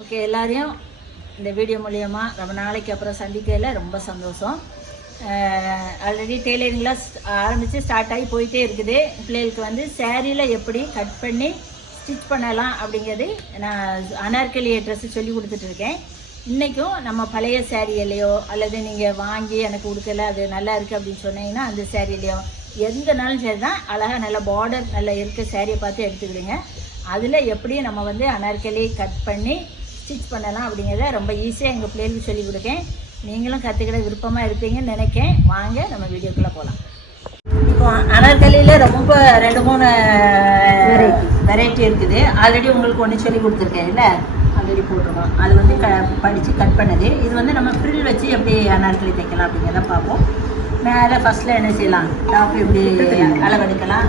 Okay, எல்லாரையும் இந்த video மூலமா ரொம்ப நாளைக்கு அப்புறம் சந்திக்கையில் ரொம்ப சந்தோஷம். ஆல்ரெடி டெய்லரிங்லாம் ஆரம்பித்து ஸ்டார்ட் ஆகி போயிட்டே இருக்குது. பிள்ளைகளுக்கு வந்து சேரீயில் எப்படி கட் பண்ணி ஸ்டிச் பண்ணலாம் அப்படிங்கிறது நான் அனார்கலி ட்ரெஸ்ஸு சொல்லி கொடுத்துட்ருக்கேன். இன்றைக்கும் நம்ம பழைய சேரீலையோ அல்லது நீங்கள் வாங்கி எனக்கு கொடுக்கல அது நல்லா இருக்குது அப்படின்னு சொன்னீங்கன்னா அந்த சேரீலையோ எந்தனாலும் சரி தான் அழகாக நல்ல பார்டர் நல்லா இருக்க சேரீயை பார்த்து எடுத்துக்கிடுங்க. அதில் எப்படி நம்ம வந்து அனார்கலி கட் பண்ணி ஸ்டிச் பண்ணலாம் அப்படிங்கிறத ரொம்ப ஈஸியாக எங்கள் பிள்ளைகளுக்கு சொல்லிக் கொடுக்கேன். நீங்களும் கற்றுக்கிட விருப்பமாக இருப்பீங்கன்னு நினைக்கேன். வாங்க நம்ம வீடியோக்குள்ளே போகலாம். இப்போ அனார்கலியில் ரொம்ப 2-3 வெரைட்டி இருக்குது. ஆல்ரெடி உங்களுக்கு ஒன்று சொல்லி கொடுத்துருக்கேன் இல்லை, ஆல்ரெடி போட்டிருக்கோம். அது வந்து படித்து கட் பண்ணது. இது வந்து நம்ம ஃப்ரில் வச்சு எப்படி அனார்கலி தைக்கலாம் அப்படிங்கிறத பார்ப்போம். மேலே ஃபஸ்ட்டில் என்ன செய்யலாம், டாப் எப்படி அளவெடுக்கலாம்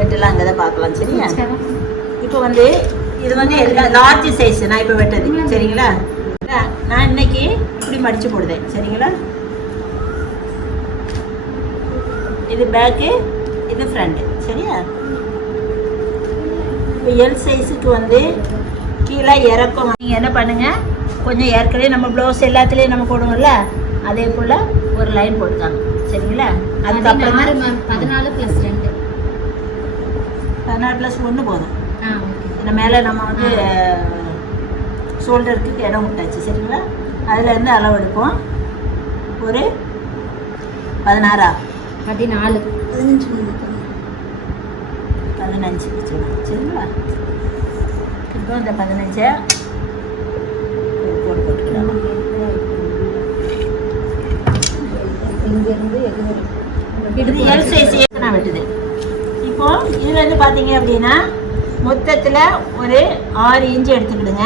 வெட்டலாங்கிறத பார்க்கலாம். சரியா? இப்போ வந்து இது வந்து எல்லாம் லார்ஜ் சைஸ் நான் இப்போ வெட்டது. சரிங்களா? நான் இன்னைக்கு இப்படி மடித்து போடுதேன். சரிங்களா? இது பேக்கு, இது ஃப்ரண்ட்டு. சரியா? இப்போ எல் சைஸுக்கு வந்து கீழே இறக்கம் நீங்கள் என்ன பண்ணுங்கள், கொஞ்சம் ஏற்கனவே நம்ம ப்ளவுஸ் எல்லாத்துலேயும் நம்ம போடுவோம்ல அதே போல் ஒரு லைன் போட்டுக்காங்க. சரிங்களா? அதுக்கப்புறம் 14+2 14+1 போதும். இந்த மேலே நம்ம வந்து ஷோல்டருக்கு இடம் விட்டாச்சு. சரிங்களா? அதுலேருந்து அளவு எடுப்போம். ஒரு 16 14 15 வச்சுக்கலாம். சரிங்களா? இப்போ இந்த 15 கோடு போட்டுக்கலாம். இங்கேருந்து இது எல் சைஸ் நான் வெட்டுது. இப்போது இதில் வந்து பார்த்தீங்க அப்படின்னா மொத்தத்தில் ஒரு 6 இன்ச்சு எடுத்துக்கிடுங்க.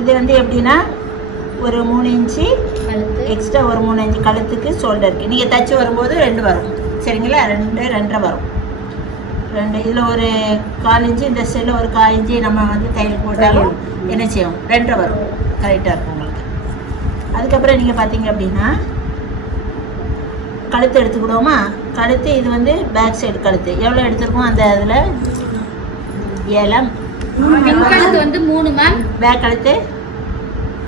இது வந்து எப்படின்னா ஒரு 3 இன்ச்சு கழுத்து எக்ஸ்ட்ரா, ஒரு 3 இன்ச்சு கழுத்துக்கு ஷோல்டருக்கு. நீங்கள் தச்சு வரும்போது 2 வரும். சரிங்களா? 2.5 வரும். 2 இதில் ஒரு 1/4 இன்ச்சு, இந்த செல்லில் ஒரு 1/4 இன்ச்சு நம்ம வந்து தையல் போட்டாலும் என்ன செய்யும், 2 வரும். கரெக்டாக இருக்கும் உங்களுக்கு. அதுக்கப்புறம் நீங்கள் பார்த்தீங்க அப்படின்னா கழுத்து எடுத்துக்கிடுவோமா. கழுத்து இது வந்து பேக் சைடு கழுத்து எவ்வளோ எடுத்துருக்கோம் அந்த இதில் 7. முன்கழுத்து வந்து 3 மேம். பேக் கழுத்து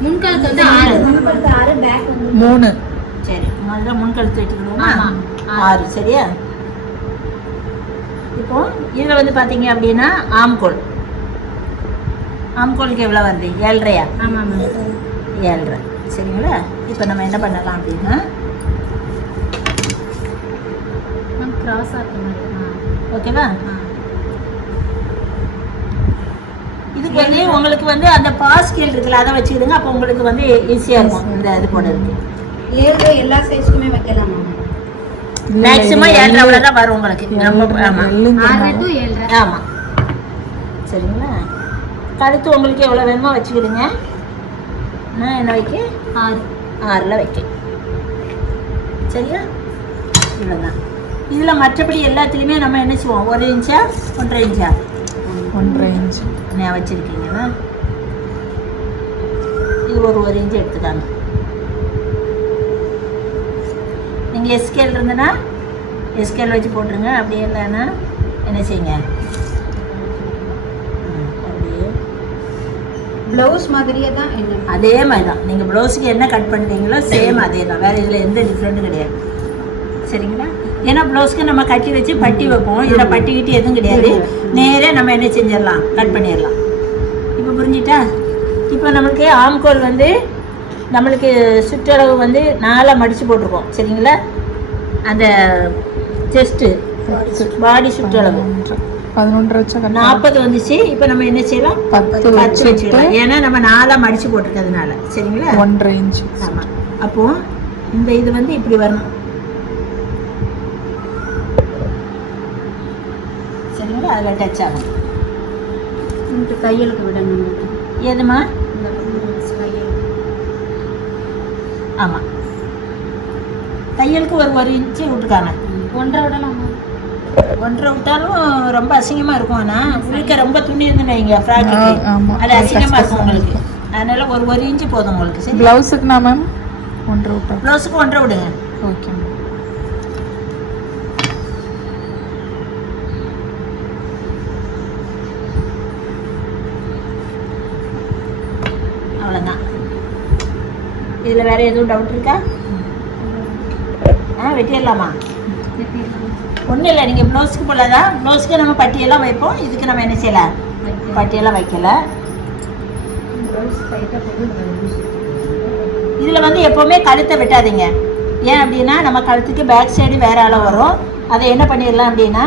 முன்கழுத்து வந்து 6 பேக் வந்து 3. சரி, முதல்ல முன்கழுத்து எடுத்துக்கிடுவோமா. ஆமா. 6. சரியா? இப்போ இதில் வந்து பார்த்தீங்க அப்படின்னா ஆம்கோலுக்கு எவ்வளோ வருது, 7.5. ஆமாம் மேம். 7.5. சரிங்களா? இப்போ நம்ம என்ன பண்ணலாம் அப்படின்னா மேம் கிராஸ் ஆக்கணும். ஓகேவா? இதுக்கு வந்து உங்களுக்கு வந்து அந்த பாஸ் ஸ்கேல் இருக்குல்ல அதை வச்சுக்கிடுங்க. அப்போ உங்களுக்கு வந்து ஈஸியாக இருக்கும். இந்த இது போட இருக்கு 7 எல்லா சைஸ்க்குமே வைக்கலாமா? மேக்ஸிமம் 7.5 தான் வரும் உங்களுக்கு. நம்ம ஆமாம் 6 to 7. ஆமாம். சரிங்களா? கழுத்து உங்களுக்கு எவ்வளோ வேணுமோ வச்சுக்கிடுங்க. நான் என்ன வைக்க 6ல் வைக்க. சரியா? இவ்வளோதான். இதில் மற்றபடி எல்லாத்துலேயுமே நம்ம என்ன செய்வோம், 1 இன்ச்சா 1.5 இன்ச்சா 1.5 இன்ச் நான் வச்சுருக்கீங்கன்னா இது ஒரு 1 இன்ச்சு எடுத்துக்காங்க. நீங்கள் எஸ்கேல் இருந்ததுன்னா எஸ்கேல் வச்சு போட்டுருங்க. அப்படி இல்லைன்னா என்ன செய்யுங்க, அப்படியே ப்ளவுஸ் மாதிரியே தான். என்ன அதே மாதிரி தான் நீங்கள் ப்ளவுஸுக்கு என்ன கட் பண்ணுறீங்களோ சேம் அதே தான். வேறு இதில் எந்த டிஃப்ரெண்ட்டும் கிடையாது. சரிங்களா? ஏன்னா ப்ளவுஸ்க்கு நம்ம கட்டி வச்சு பட்டி வைப்போம். இதில் பட்டி கிட்டி எதுவும் கிடையாது. நேரே நம்ம என்ன செஞ்சிடலாம், கட் பண்ணிடலாம். இப்போ புரிஞ்சிட்டா? இப்போ நம்மளுக்கு ஆம்கோல் வந்து நம்மளுக்கு சுற்றளவு வந்து 4 மடித்து போட்டிருக்கோம். சரிங்களா? அந்த செஸ்ட்டு பாடி சுற்றளவு 11 வச்சா 40 வந்துச்சு. இப்போ நம்ம என்ன செய்யலாம், 10 வச்சுக்கலாம். ஏன்னா நம்ம 4 மடித்து போட்டிருக்கிறதுனால. சரிங்களா? 1.5 இன்ச். ஆமாம். அப்போது இந்த இது வந்து இப்படி வரணும். சரிங்களா? அதில் டச் ஆகும். இந்த தையலுக்கு விடணும். ஏதுமா? இந்த தையல் ஆமாம், தையலுக்கு ஒரு 1 இன்ச்சு விட்டுக்காங்க. 1.5 விடலாமா? 1.5 விட்டாலும் ரொம்ப அசிங்கமாக இருக்கும். ஆனால் உங்களுக்கு ரொம்ப துணி இருந்துன்னு வைங்க ஃப்ராக்குக்கு, ஆமா. அது அசிங்கமாக இருக்கும் உங்களுக்கு. அதனால் ஒரு 1 இன்ச்சு போதும் உங்களுக்கு. சரி? ப்ளவுஸுக்குண்ணா மேம் 1.5 விட்டா? ப்ளவுஸுக்கு 1.5 விடுங்க. Okay ma'am. இதில் வேறு எதுவும் டவுட் இருக்கா? வெட்டிடலாமா? ஒன்றும் இல்லை, நீங்கள் ப்ளவுஸுக்கு போலதா. ப்ளவுஸுக்கு நம்ம பட்டியெல்லாம் வைப்போம், இதுக்கு நம்ம என்ன செய்யலை, பட்டியெல்லாம் வைக்கல. இதில் வந்து எப்போவுமே கழுத்தை வெட்டாதீங்க. ஏன் அப்படின்னா நம்ம கழுத்துக்கு பேக் சைடு வேறு அளவு வரும். அதை என்ன பண்ணிடலாம் அப்படின்னா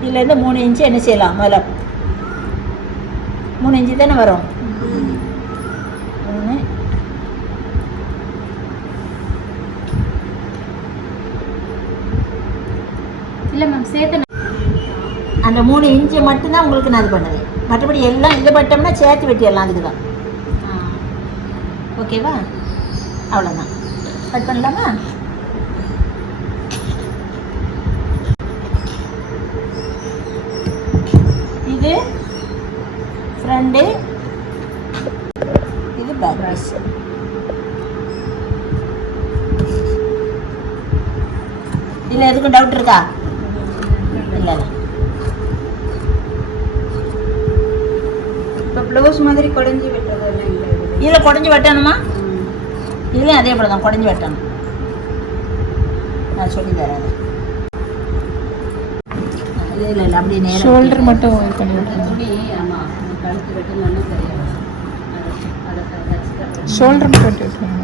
இதுலேருந்து 3 இன்ச்சு என்ன செய்யலாம், முதல்ல 3 இன்ச்சு தானே வரும். 1 இல்லை மேம் சேர்த்து அந்த 3 இன்ச்சு மட்டும்தான் உங்களுக்கு நான் இது பண்ணுவேன். மற்றபடி எல்லாம் இது பட்டோம்னா சேர்த்து வெட்டிடலாம். அதுக்கு தான். ஓகேவா? அவ்வளோதான். கட் பண்ணலாமா? இது ஃப்ரண்டு, இது பேக் பீஸ். இதில் எதுக்கும் டவுட் இருக்கா? இல்லை. இப்போ ப்ளவுஸ் மாதிரி குடஞ்சி வெட்டுறதெல்லாம் இல்லை. இதில் குடஞ்சி வெட்டணுமா? இதுலேயும் அதே போல தான் குடஞ்சி வெட்டணும். நான் சொல்லி தரேன். இது இல்லை இல்லை, அப்படியே நேரம் ஷோல்டர் மட்டும் இது பண்ணி விட்டுருங்க. கழுத்து வெட்டணும்னு தெரியாது. ஷோல்டர் மட்டும் வெட்டி விட்டுருங்க.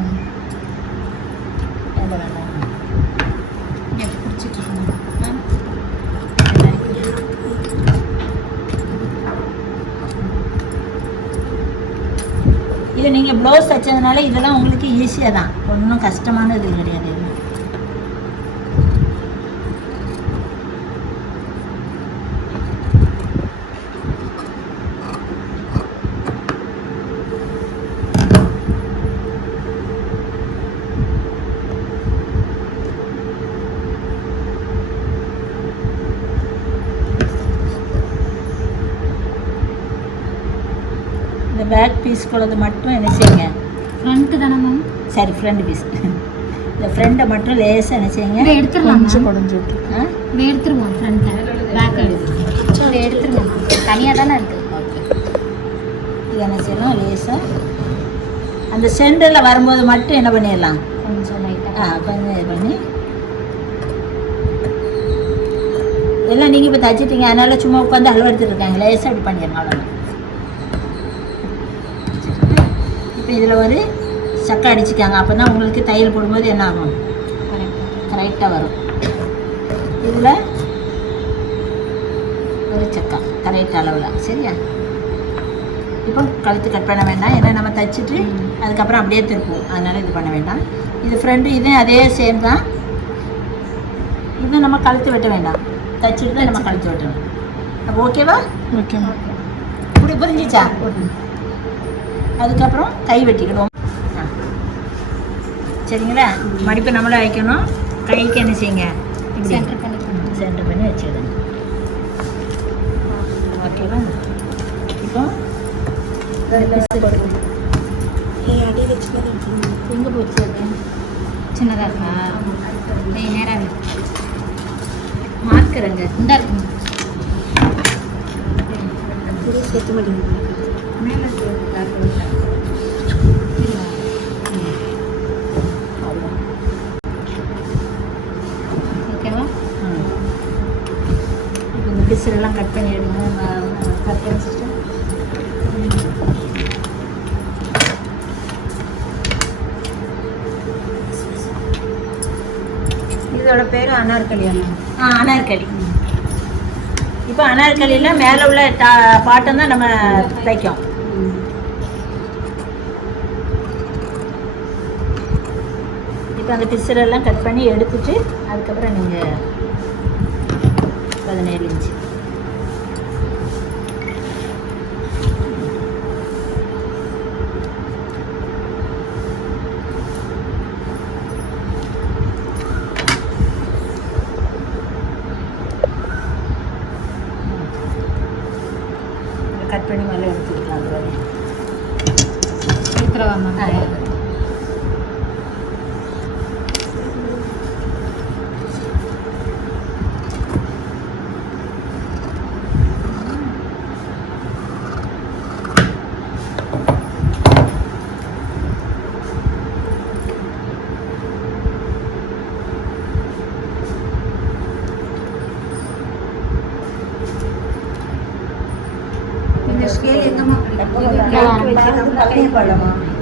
இது நீங்கள் ப்ளவுஸ் தைச்சதுனால இதெல்லாம் உங்களுக்கு ஈஸியாக தான், ஒன்றும் கஷ்டமான இது கிடையாது. இந்த பேக் பீஸ் கொள்ளது மட்டும் என்ன செய்யுங்க, ஃப்ரண்ட்டு தானே மேம்? சரி, ஃப்ரண்ட் பீஸ். இந்த ஃப்ரெண்டை மட்டும் லேசாக என்ன செய்யுங்க, இதை எடுத்துடலாம். கொஞ்சம் குடஞ்சி விட்டு இதை எடுத்துருவோம். ஃப்ரண்ட்டை பேக் இதை எடுத்துருவோம். தனியாக தானே இருக்குது. ஓகே. இது என்ன செய்யணும், லேசாக அந்த சென்டரில் வரும்போது மட்டும் என்ன பண்ணிடலாம், கொஞ்சம் லைட்டாக கொஞ்சம் இது பண்ணி எல்லாம் நீங்கள் இப்போ தைச்சிட்டீங்க, அதனால சும்மா உட்காந்து அழுவ எடுத்துட்டு இருக்காங்க. லேசாக இப்படி பண்ணிடணும். அவ்வளோதான். இப்போ இதில் ஒரு சக்கை அடிச்சுக்காங்க. அப்போ தான் உங்களுக்கு தையல் போடும்போது என்ன ஆகும், கரெக்டாக வரும். இதில் ஒரு சக்கா கரெக்ட் அளவில். சரியா? இப்போ கழுத்து கட் பண்ண வேண்டாம், ஏன்னா நம்ம தைச்சிட்டு அதுக்கப்புறம் அப்படியே திருப்போம், அதனால் இது பண்ண வேண்டாம். இது ஃப்ரெண்டு, இதே அதே சேம் தான். இது நம்ம கழுத்து வெட்ட வேண்டாம், தைச்சிட்டு தான் நம்ம கழுத்து வெட்டணும். அப்போ ஓகேவா? ஓகே. இப்படி புரிஞ்சிச்சா? அதுக்கப்புறம் கை வெட்டிக்கணும். சரிங்களா? மடிப்பு நம்மளே வைக்கணும். கைக்கு என்ன செய்யுங்க, இப்படி சென்டர் பண்ணி வச்சுடுங்க. ஓகேவா? இப்போ அடி வச்சு எங்கே போச்சு, அது சின்னதாக இருக்கா? நேராக மார்க்கருங்க இந்த இருக்குங்க. சேர்த்து மாட்டேங்க. மேலே ஓகேவா? இப்போ இந்த பிசுரெல்லாம் கட் பண்ணி எடுங்க. கட் பண்ணி சிஸ்டர். இதோட பேர் அனார்கலி. அனார்கலி. இப்போ அனார்கலியில் மேலே உள்ள பாட்டம் தான் நம்ம தைக்கும். இப்போ அந்த பிசுரெல்லாம் கட் பண்ணி எடுத்துட்டு அதுக்கப்புறம் நீங்கள் 17 இன்ச்சு கட் பண்ணி மேலே எடுத்துக்கலாம். அது வரை எடுத்துருவாங்க.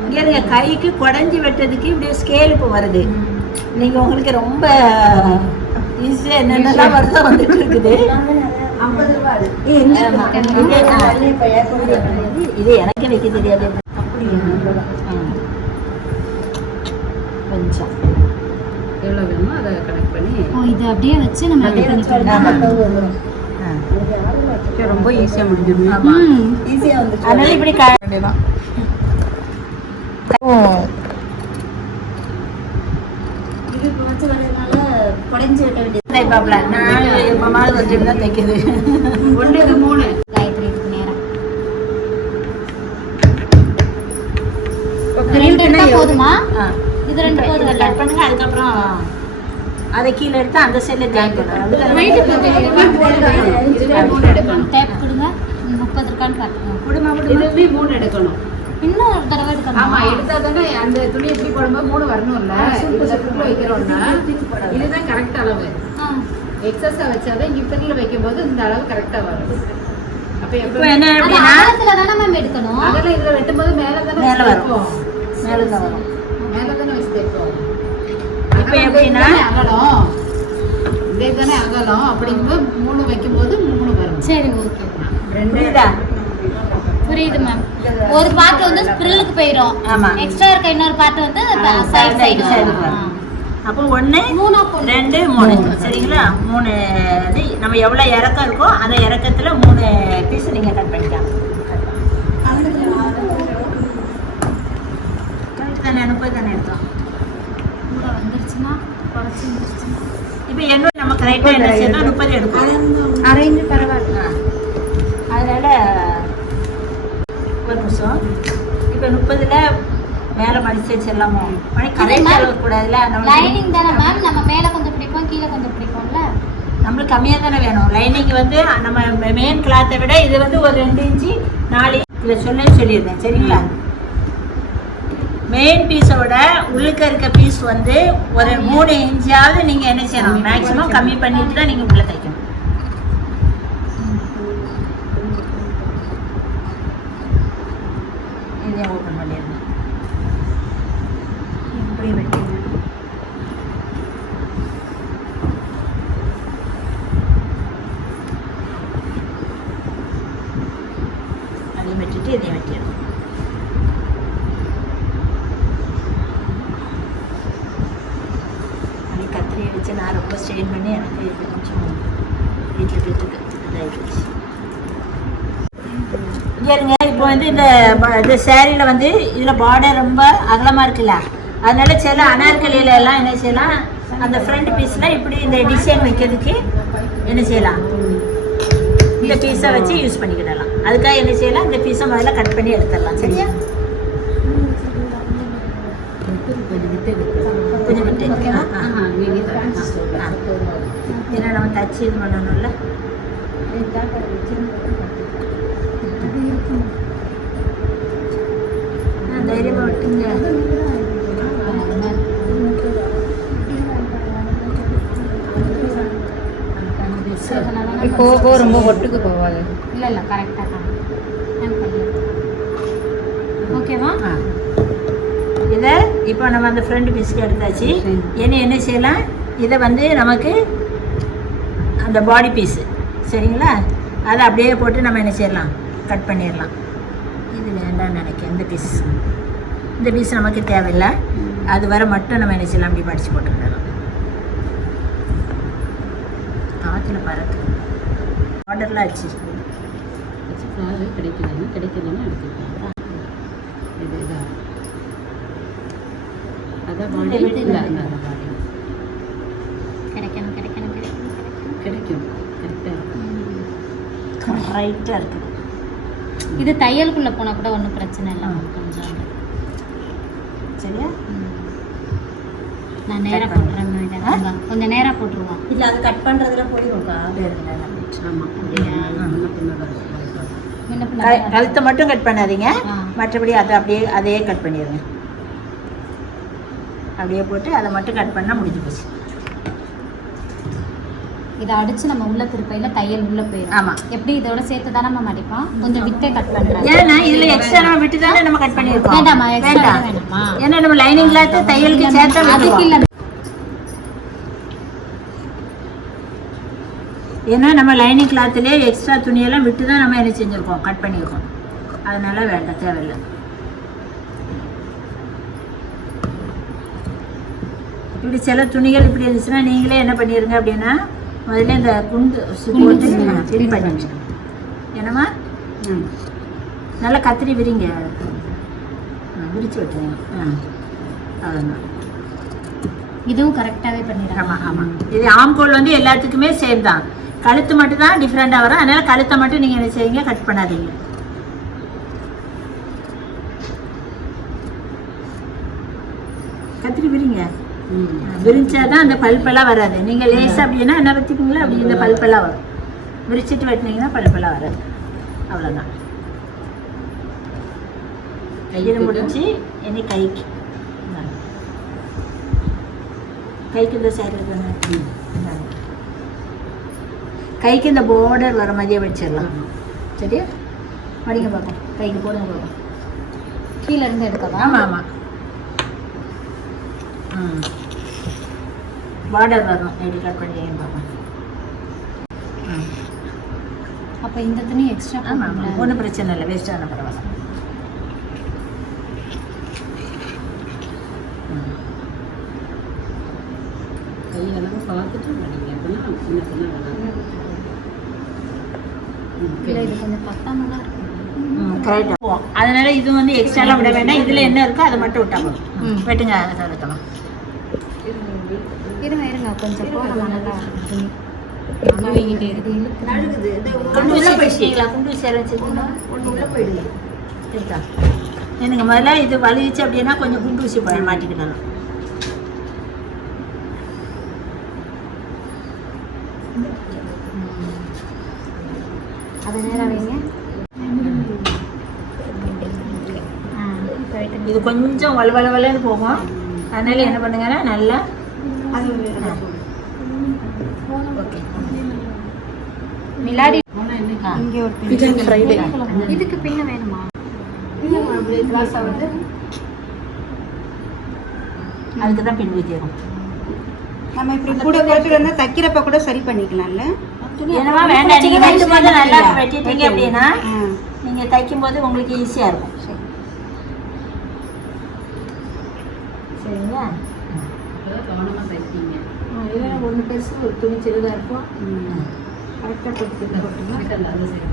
இங்கே இருங்க, கைக்கு குடஞ்சி வெட்டுறதுக்கு இப்படியே ஸ்கேல் இப்போ வருது. நீங்கள் உங்களுக்கு ரொம்ப ஈஸியாக என்னென்னலாம் வருதோ வந்துட்டு இருக்குது. 50 ரூபா இது எனக்கு வைக்க தெரியாது. கொஞ்சம் எவ்வளோ வேணுமோ அதை கனெக்ட் பண்ணி இது அப்படியே வச்சு நம்ம அப்படியே ரொம்ப ஈஸியாக முடிஞ்சிடும். அதனால இப்படி வேண்டியதான். ஓ இது வச்சு வரதுனால குறைஞ்சி விட்ட வேண்டியது. தைப்பாப்ல நான் எப்பமாவது ஒரு டைம் தான் தைக்குது. 1 இது 3 காயத்ரி இதுக்கு நேரம் இப்போ ரெண்டு எடுத்தா போதுமா? இது 2 போதும். கட் பண்ணுங்க. அதுக்கப்புறம் அதை கீழே எடுத்து அந்த சைடில் ஜாயின் பண்ணுறோம். இதுவே 3 எடுக்கணும். டேப் கொடுங்க. 30 இருக்கான்னு பார்த்துக்கோங்க. இதுவே 3 எடுக்கணும். இன்னும் ஒரு தடவை எடுக்கணும். ஆமா, எடுத்தா தானே அந்த துணி எப்படி போடும்போது 3 வரணும்ல. இதுல ஃபிட்ல வைக்கிறோம்னா இதுதான் கரெக்ட் அளவு. எக்ஸஸா வச்சாதான் இங்க ஃபிட்ல வைக்கும்போது இந்த அளவு கரெக்டா வரும். அப்ப இப்போ என்ன அது அப்படின்னா ஆழத்துல தானே மேம் எடுக்கணும். அதெல்லாம் இதுல வெட்டும்போது மேல தானே மேல வரும். வைப்போம். மேலே தான் வரும். மேல தானே வச்சு தைப்போம். இப்போ எப்படின்னா அகலம் இதே தானே அகலம். அப்படிங்கும்போது 3 வைக்கும்போது 3 வரும். சரி, ஓகே. புரியுதா? புரியுது மேம். ஒரு பார்ட் வந்து ஸ்பிரில்லுக்கு போயிடும். ஆமா. எக்ஸ்ட்ரா இருக்க இன்னொரு பார்ட் வந்து சைடு side சைடு வரும். அப்போ 1 3 2 3 சரிங்களா? 3 இது நம்ம எவ்வளோ இறக்கம் இருக்கோ அந்த இறக்கத்தில் 3 பீஸ் நீங்கள் கட் பண்ணிக்கலாம். தானே 30 தானே எடுத்தோம். கூட வந்துருச்சுன்னா குறைச்சி வந்துருச்சுன்னா இப்போ என்ன நம்ம கரெக்டாக என்ன செய்யணும்? 30 எடுக்கும். அரேஞ்சு பரவாயில்ல. அதனால ஒரு நிமிஷம். இப்போ 30ல் மேலே மடிச்சு வச்சிடலாமோ? கரெக்டாக இருக்கக்கூடாதுல. லைனிங் தானே மேம். நம்ம மேலே கொஞ்சம் பிடிப்போம், கீழே கொஞ்சம் பிடிப்போம்ல. நம்மளுக்கு கம்மியாக தானே வேணும். லைனிங் வந்து நம்ம மெயின் கிளாத்தை விட இது வந்து ஒரு 2 இன்ச்சு 4 இதில் சொல்லியிருந்தேன் சரிங்களா? மெயின் பீஸோட உள்ளுக்க இருக்க பீஸ் வந்து ஒரு 3 இன்ச்சாவது நீங்கள் என்ன செய்யணும்? மேக்ஸிமம் கம்மி பண்ணிட்டு தான் நீங்கள் உள்ளே தைக்கணும். இதையும் ஓப்பன் பண்ணிடுங்க. இப்படி வெட்டிடுங்க. அதையும் வெட்டிட்டு இதையும் வெட்டிடணும். கத்திரி அடிச்சு நான் ரொம்ப ஸ்ட்ரெயின் பண்ணி எனக்கு இது கொஞ்சம் வீட்டில் வீட்டுக்கு இதாகிடுச்சு. இருங்க. இப்போ வந்து இந்த சேரீயில் வந்து இதில் பார்டர் ரொம்ப அகலமாக இருக்குல்ல, அதனால சில அனார்கலியில எல்லாம் என்ன செய்யலாம்? அந்த ஃப்ரண்ட் பீஸில் இப்படி இந்த டிசைன் வைக்கிறதுக்கு என்ன செய்யலாம்? இந்த பீஸை வச்சு யூஸ் பண்ணிக்கிடலாம். அதுக்காக என்ன செய்யலாம்? இந்த பீஸை முதல்ல கட் பண்ணி எடுத்துடலாம். சரியா? கொஞ்சம் விட்டு ஏன்னா நம்ம தச்சு இது பண்ணணும்ல. தைரியமாக விட்டுங்க. போக ரொம்ப ஒட்டுக்கு போகாது. இல்லை இல்லை, கரெக்டாக தான். ஓகேவா? இதை இப்போ நம்ம அந்த ஃப்ரண்ட் பீஸ்க்கு எடுத்தாச்சு. இனி என்ன செய்யலாம்? இதை வந்து நமக்கு அந்த பாடி பீஸு சரிங்களா? அதை அப்படியே போட்டு நம்ம என்ன செய்யலாம்? கட் பண்ணிடலாம். இது வேண்டாம்னு நினைக்கிறேன். இந்த பீஸ் நமக்கு தேவையில்லை. அது வர மட்டும் நம்ம என்ன செய்யலாம்? அப்படி படித்து போட்டுக்கிடலாம். காற்றுல பறக்கு ஆர்டர்லாம் ஆச்சு. கிடைக்கலன்னு எடுத்துக்கலாம். இது இதான் அதான் பாடி கிடைக்கணும் கிடைக்கணும் கிடைக்கும். ரைட்டாக இருக்குது. இது தையலுக்குள்ளே போனால் கூட ஒன்றும் பிரச்சனை இல்லை. கொஞ்சம் சரியா? நான் நேராக போட்டுறேன். கொஞ்சம் நேராக போட்டுருவோம். இல்லை அது கட் பண்ணுறதுல போயிடும்க்கா. கழுத்தை மட்டும் கட் பண்ணாதீங்க. மற்றபடி அதை அப்படியே அதையே கட் பண்ணிடுங்க. அப்படியே போட்டு அதை மட்டும் கட் பண்ணால் முடிஞ்சு போச்சு. இதை அடிச்சு நம்ம உள்ள திருப்பையில தையல் உள்ள போயிடும். ஆமா. எப்படி இதோட சேர்த்து தானே நம்ம அடிப்போம். கொஞ்சம் விட்டே கட் பண்றேன். ஏன்னா இதுல எக்ஸ்ட்ரா நம்ம விட்டு தானே நம்ம கட் பண்ணிருக்கோம். வேண்டாமா? எக்ஸ்ட்ரா வேண்டாம். வேணுமா? ஏன்னா நம்ம லைனிங் கிளாத் தையலுக்கு சேர்த்தா அதுக்கு விட்டுருவோம். இல்ல. ஏன்னா நம்ம லைனிங் கிளாத்லேயே எக்ஸ்ட்ரா துணியெல்லாம் விட்டு தான் நம்ம என்ன செஞ்சுருக்கோம், கட் பண்ணியிருக்கோம். அதனால வேண்டாம், தேவையில்லை. இப்படி சில துணிகள் இப்படி இருந்துச்சுன்னா நீங்களே என்ன பண்ணிடுங்க அப்படின்னா, முதல்ல இந்த குண்டு போட்டு ஃபில் பண்ணிடுங்க. என்னம்மா நல்லா கத்திரி விரிங்க, விரிச்சு விட்டுருங்க. அவ்வளோதான். இதுவும் கரெக்டாவே பண்ணிடுறேன். ஆமாம் ஆமாம். இது ஆம்கோல் வந்து எல்லாத்துக்குமே சேம் தான். கழுத்து மட்டும் தான் டிஃப்ரெண்டாக வரும். அதனால் கழுத்தை மட்டும் நீங்கள் என்ன செய்யுங்க, கட் பண்ணாதீங்க. கத்திரி விரிங்க. விரிச்சாதான் அந்த பல்பெல்லாம் வராது. நீங்கள் லேசாக அப்படின்னா என்ன பற்றிப்பீங்களா, அப்படி இந்த பல்பெல்லாம் வரும். விரிச்சிட்டு வெட்டினீங்கன்னா பல்பெல்லாம் வராது. அவ்வளோதான். கையில் முடிச்சு இனி கைக்கு இந்த சேரீ தானே, கைக்கு இந்த பார்டர் வர மாதிரியே வச்சிடலாம். சரியா? மடிங்க பார்ப்போம். கைக்கு போடுங்க பார்ப்போம். கீழே இருந்து எடுக்கவா? ஆமாம் ஆமாம். பார்டர் வரும். எப்படி கட் பண்ணிங்கன்னு பார்ப்போம். அப்போ இந்த துணி எக்ஸ்ட்ரா ஆமாம் ஆமாம், ஒன்றும் பிரச்சனை இல்லை. வேஸ்ட்டான பரவாயில்ல. கையெல்லாம் பார்த்துட்டு பண்ணிங்க. அப்படின்னா சின்ன சின்ன இல்லை, இது கொஞ்சம் பத்தாமலாம் இருக்கும். கரெக்டாக. அதனால இது வந்து எக்ஸ்ட்ராலாம் விட வேண்டாம். இதில் என்ன இருக்கோ அதை மட்டும் விட்டா போதும். வெட்டுங்க. தடுக்கலாம். இருங்க இருங்க, கொஞ்சம் போடலாம். நல்லா துணி எனக்கு முதல்ல இது வலிச்சு அப்படின்னா கொஞ்சம் குண்டு ஊசி மாட்டிக்கிடலாம். அது நேரம் வைங்க. இது கொஞ்சம் வலுவலுன்னு போகும். அதனால என்ன பண்ணுங்கன்னா நல்லா ஓகே. மிலாடி இங்கே ஒரு ஃப்ரைடே இதுக்கு பின்ன வேணுமா? அதுக்கு தான் பின் வைக்கிறோம். நம்ம இப்படி கூட போட்டு வந்தா தைக்கிறப்ப கூட சரி பண்ணிக்கலாம்ல. என்னவா வேண்டாம், நீங்க வெட்டும் போது நல்லா வெட்டிட்டீங்க அப்படின்னா நீங்க தைக்கும் போது உங்களுக்கு ஈஸியா இருக்கும். சரிங்களா? கவனமாக தைச்சிங்க. இதெல்லாம் ஒன்று பெருசு, ஒரு துணி சிறுதாக இருக்கும். கரெக்டாக போட்டுங்க. அது சரி.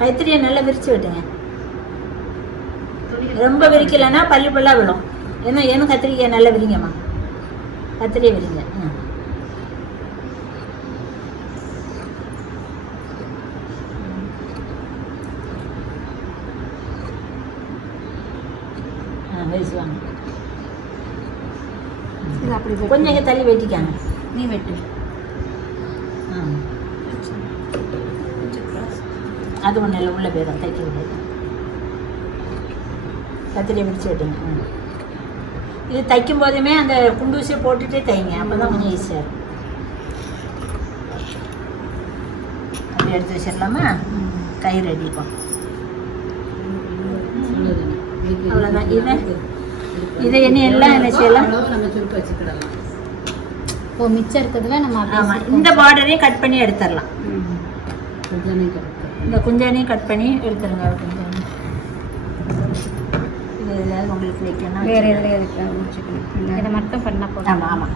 கைத்தறியை நல்லா விரிச்சு விட்டுங்க. ரொம்ப விரிக்கலைன்னா பல்லு பல்லா விடும். ஏன்னா கத்திரிக்காய் நல்லா விரிங்கம்மா. கத்திரியை விரிங்க. விரிச்சுவாங்க. இது அப்படி கொஞ்சம் இங்கே தள்ளி வெட்டிக்காங்க. நீ வெட்டு. அது ஒன்றும் இல்லை, உள்ள போயிடும். தைக்க விடாது. கத்திரியை விரிச்சு விட்டுங்க. இது தைக்கும் போதுமே அந்த குண்டூசியை போட்டுட்டே தைங்க. அப்போ தான் கொஞ்சம் ஈஸியாக இருக்கும். அப்படி எடுத்து வச்சிடலாமா? கை ரெடி இப்போ. அவ்வளோதான். இதை என்ன எல்லாம் என்ன செய்யலாம், நம்ம சுருக்க வச்சுக்கிடலாம். ஓ, மிச்சம் இருக்கிறதுல நம்ம ஆமாம், இந்த பார்டரையும் கட் பண்ணி எடுத்துடலாம். இந்த குஞ்சானையும் கட் பண்ணி எடுத்துருங்க. குஞ்சானி இது ஏதாவது உங்களுக்கு வைக்கணும். வேறு எதில் எதுக்கு இதை மட்டும் பண்ணால் போதும். ஆமாம் ஆமாம்.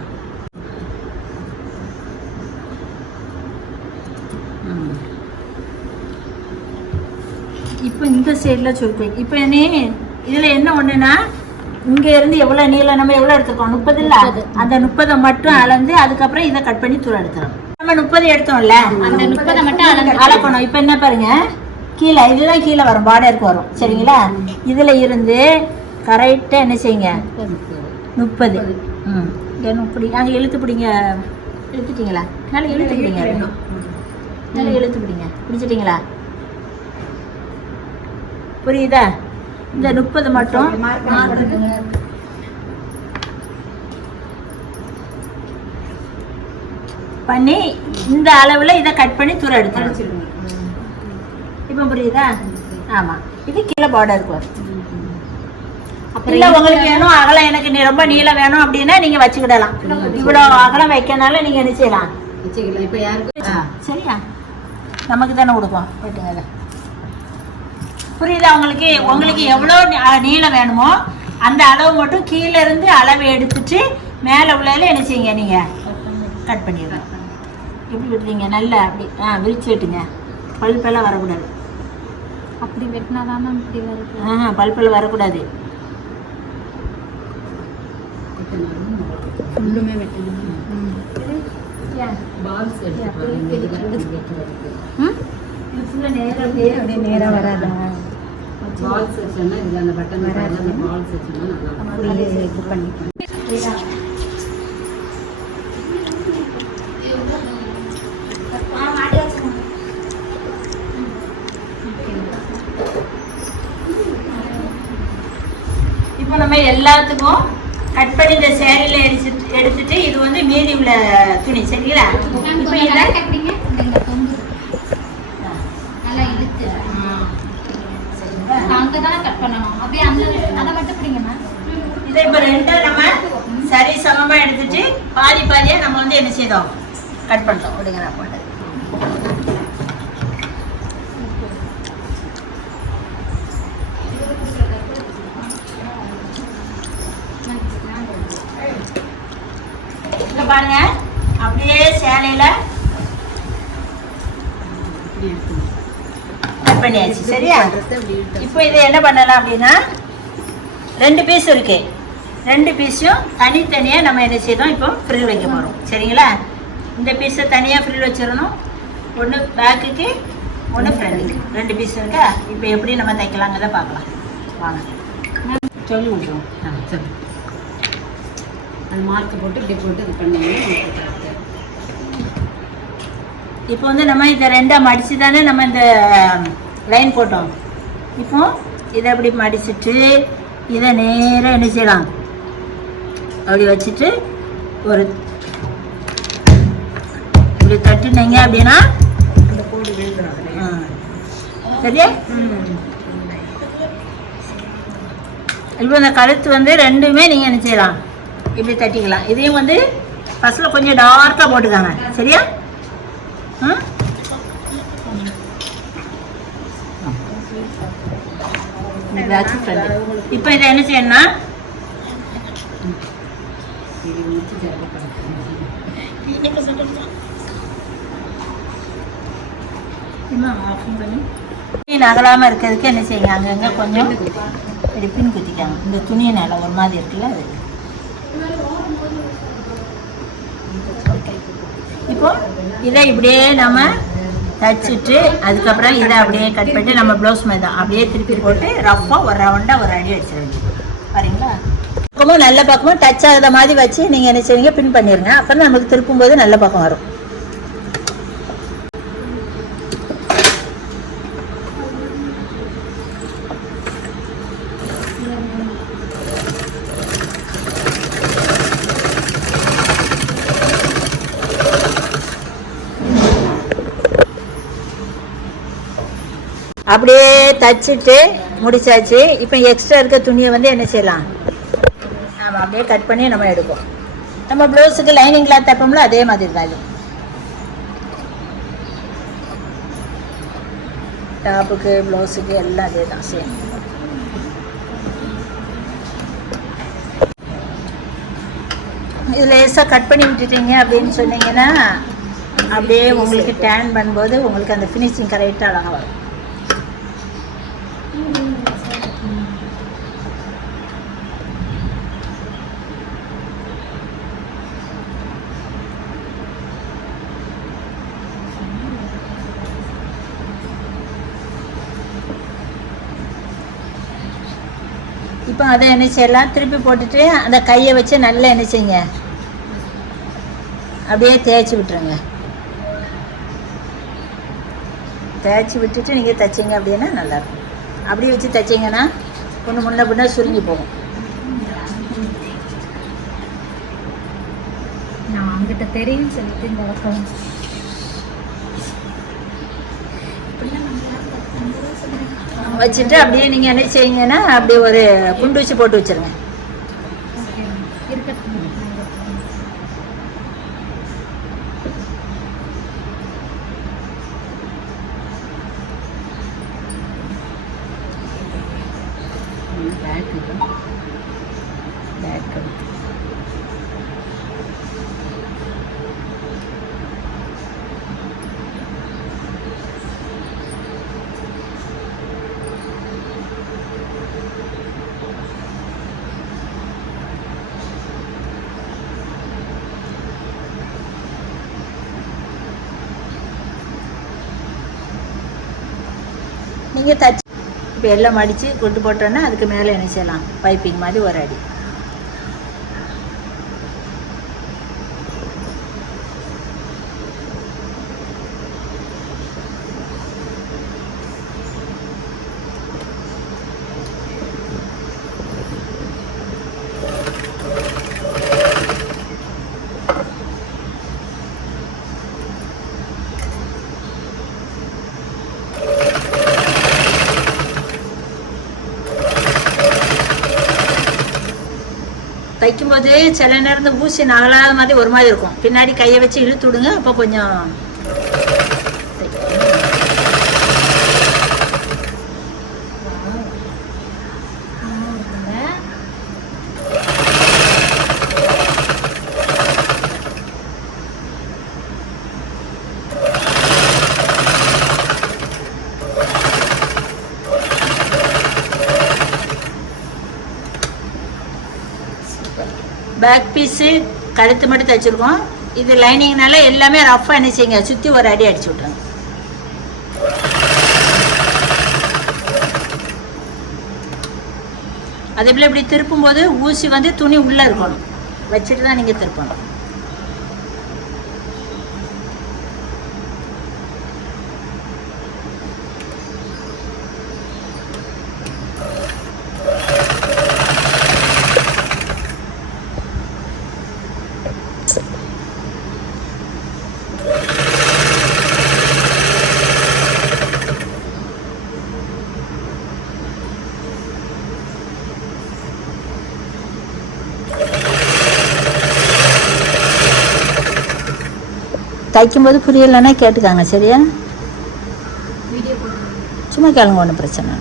இப்போ இந்த சைடில் சுருக்கு. இப்போ இதில் என்ன ஒன்றுனா, இங்கே இருந்து எவ்வளோ நீளம் நம்ம எவ்வளோ எடுத்துருக்கோம், 30 இல்லை, அந்த 30 மட்டும் அளந்து அதுக்கப்புறம் இதை கட் பண்ணி தூரம் எடுத்துறோம். நம்ம 30 எடுத்தோம்ல, அந்த 30 மட்டும் அளக்கணும். இப்போ என்ன பாருங்க, கீழே இதுதான் கீழே வரும், பார்டருக்கு வரும். சரிங்களா? இதில் இருந்து கரெக்டாக என்ன செய்யுங்க, 30. இப்படி அங்கே இழுத்து பிடிங்க. இழுத்துட்டீங்களா? நல்லா இழுத்து பிடிங்க. நல்லா இழுத்து பிடிங்க. பிடிச்சிட்டிங்களா? புரியுதா? இந்த 30 மட்டும் பண்ணி இந்த அளவில் இதை கட் பண்ணி தூர எடுத்துருங்க. இப்போ புரியுதா? ஆமாம், இது கீழே பார்டருக்கு வரும். இல்லை உங்களுக்கு வேணும் அகலம், எனக்கு நீ ரொம்ப நீளம் வேணும் அப்படின்னா நீங்கள் வச்சுக்கிடலாம். இவ்வளோ அகலம் வைக்கனால நீங்கள் என்ன செய்யலாம் வச்சுக்கலாம். இப்போ யாருக்கு சரியா? நமக்கு தானே கொடுப்போம். வெட்டுங்க அதை. புரியுதா உங்களுக்கு? உங்களுக்கு எவ்வளோ நீளம் வேணுமோ அந்த அளவு மட்டும் கீழே இருந்து அளவு எடுத்துட்டு மேலே உள்ளதில் என்ன செய்யுங்க, நீங்கள் கட் பண்ணிடுங்க. எப்படி வெட்டுறீங்க? நல்லா அப்படி விரிச்சு வெட்டுங்க. பல்பெல்லாம் வரக்கூடாது. அப்படி வெட்டினாதான் மேம் இப்படி வருது. பல்பெல்லாம் வரக்கூடாது. ஃபுல்லுமே வெட்டணும். பால்ஸ் நேராக வராதா? பால்ஸ் வச்சோம்னா இது அந்த பட்டன் வராது. அந்த பால்ஸ் வச்சோம்னா நல்லா இது பண்ணி இப்போ நம்ம எல்லாத்துக்கும் கட் பண்ணி இந்த சேரீல எடுத்துட்டு இது வந்து மீதி உள்ள துணி சரிங்களா? இப்போ இதை கட்டிங்க இந்த கொம்பு நல்லா இழுத்து அங்கே தானே கட் பண்ணணும். அப்படியே அந்த அதை மட்டும் பிடிங்க மேம். இதை இப்போ ரெண்டும் நம்ம சரி சமமாக எடுத்துட்டு பாதி பாதியாக நம்ம வந்து என்ன செய்தோம், கட் பண்ணிட்டோம். அப்படிங்க நான் போட்டது. பாருங்க அப்படியே சேலையில கட் பண்ணியாச்சு. சரியா? இப்போ இதை என்ன பண்ணலாம் அப்படின்னா 2 பீஸ் இருக்கு. 2 பீஸும் தனித்தனியாக நம்ம என்ன செய்தோம், இப்போ ஃப்ரில் வைக்க போகிறோம். சரிங்களா? இந்த பீஸை தனியாக ஃப்ரில் வச்சிடணும். ஒன்று பேக்குக்கு, ஒன்று ஃப்ரண்ட்டுக்கு. 2 பீஸ் இருக்கா? இப்போ எப்படி நம்ம தைக்கலாங்கிறத பார்க்கலாம் வாங்க. சொல்லி விட்ருவோம். சரி. அது மார்க் போட்டு இப்படி போட்டு இது பண்ணீங்கன்னா இப்போ வந்து நம்ம இதை 2ஆக மடித்து தானே நம்ம இந்த லைன் போட்டோம். இப்போ இதை அப்படி மடிச்சுட்டு இதை நேராக என்ன செய்யலாம், அப்படி வச்சுட்டு ஒரு இப்படி தட்டுனீங்க அப்படின்னா சரியா? இப்போ இந்த கழுத்து வந்து ரெண்டுமே நீங்கள் என்ன செய்யலாம், இப்படி தட்டிக்கலாம். இதையும் வந்து ஃபஸ்ட்டில் கொஞ்சம் டார்க்காக போட்டுக்காங்க. சரியா? இப்போ இதை என்ன செய்யணும்னா நகலாமல் இருக்கிறதுக்கு என்ன செய்யுங்க, அங்கங்கே கொஞ்சம் இப்படி பின் குத்திக்காங்க. இந்த துணியை நல்லா ஒரு மாதிரி இருக்குல்ல அது. இப்போ இதை இப்படியே நம்ம தச்சுட்டு அதுக்கப்புறம் இதை அப்படியே கட் பண்ணிட்டு நம்ம ப்ளவுஸ் மாதிரி தான் அப்படியே திருப்பி போட்டு ரஃப்பாக ஒரு ரவுண்டாக ஒரு அடி அடிச்சிடுங்க. பாருங்களா? பக்கமும் நல்ல பக்கமும் டச் ஆகாத மாதிரி வச்சு நீங்கள் என்ன செய்வீங்க, பின் பண்ணிடுங்க. அப்புறம் நமக்கு திருப்பும்போது நல்ல பக்கம் வரும். அப்படியே தச்சுட்டு முடிச்சாச்சு. இப்போ எக்ஸ்ட்ரா இருக்க துணியை வந்து என்ன செய்யலாம், நம்ம அப்படியே கட் பண்ணி நம்ம எடுப்போம். நம்ம ப்ளவுஸுக்கு லைனிங் கிளாத் தைப்போம்ல அதே மாதிரி தான் இது. டாப்புக்கு ப்ளவுஸுக்கு எல்லாம் அதே தான் சேம். இது லேசாக கட் பண்ணி விட்டுட்டீங்க அப்படின்னு சொன்னீங்கன்னா அப்படியே உங்களுக்கு டேன் பண்ணும்போது உங்களுக்கு அந்த ஃபினிஷிங் கரெக்டாக அழகாக வரும். இப்போ அதை என்ன செய்யலாம், திருப்பி போட்டுட்டு அந்த கையை வச்சு நல்லா என்ன செய்யுங்க, அப்படியே தேய்ச்சி விட்டுருங்க. தேய்ச்சி விட்டுட்டு நீங்கள் தைச்சிங்க அப்படின்னா நல்லாயிருக்கும். அப்படியே வச்சு தைச்சிங்கன்னா ஒன்று முன்ன பின்ன சுருங்கி போகும். நான் அங்கிட்ட தெரியும் சொல்லிட்டு இந்த பக்கம் வச்சுட்டு அப்படியே நீங்கள் என்ன செய்யுங்கன்னா அப்படியே ஒரு குண்டு வச்சு போட்டு வச்சுருங்க. இருக்கட்டும். பேக் நீங்கள் தச்சு இப்போ எல்லாம் மடித்து கொண்டு போட்டோன்னா அதுக்கு மேலே என்ன செய்யலாம், பைப்பிங் மாதிரி ஒரு அடி. தைக்கும்போது சில நேரம் இந்த ஊசி நகலாத மாதிரி ஒரு மாதிரி இருக்கும். பின்னாடி கையை வச்சு இழுத்து விடுங்க. அப்போ கொஞ்சம் பேக் பீஸு கழுத்து மட்டும் தைச்சிருக்கோம். இது லைனிங்னால எல்லாமே ரஃப்பாக என்ன செய்யுங்க, சுற்றி ஒரு அடி அடிச்சு விட்ருங்க. அதே போல் இப்படி திருப்பும்போது ஊசி வந்து துணி உள்ளே இருக்கணும், வச்சுட்டு தான் நீங்கள் திருப்பணும். தைக்கும்போது புரியலைன்னா கேட்டுக்காங்க, சரியா? சும்மா கேளுங்க, ஒன்றும் பிரச்சனை.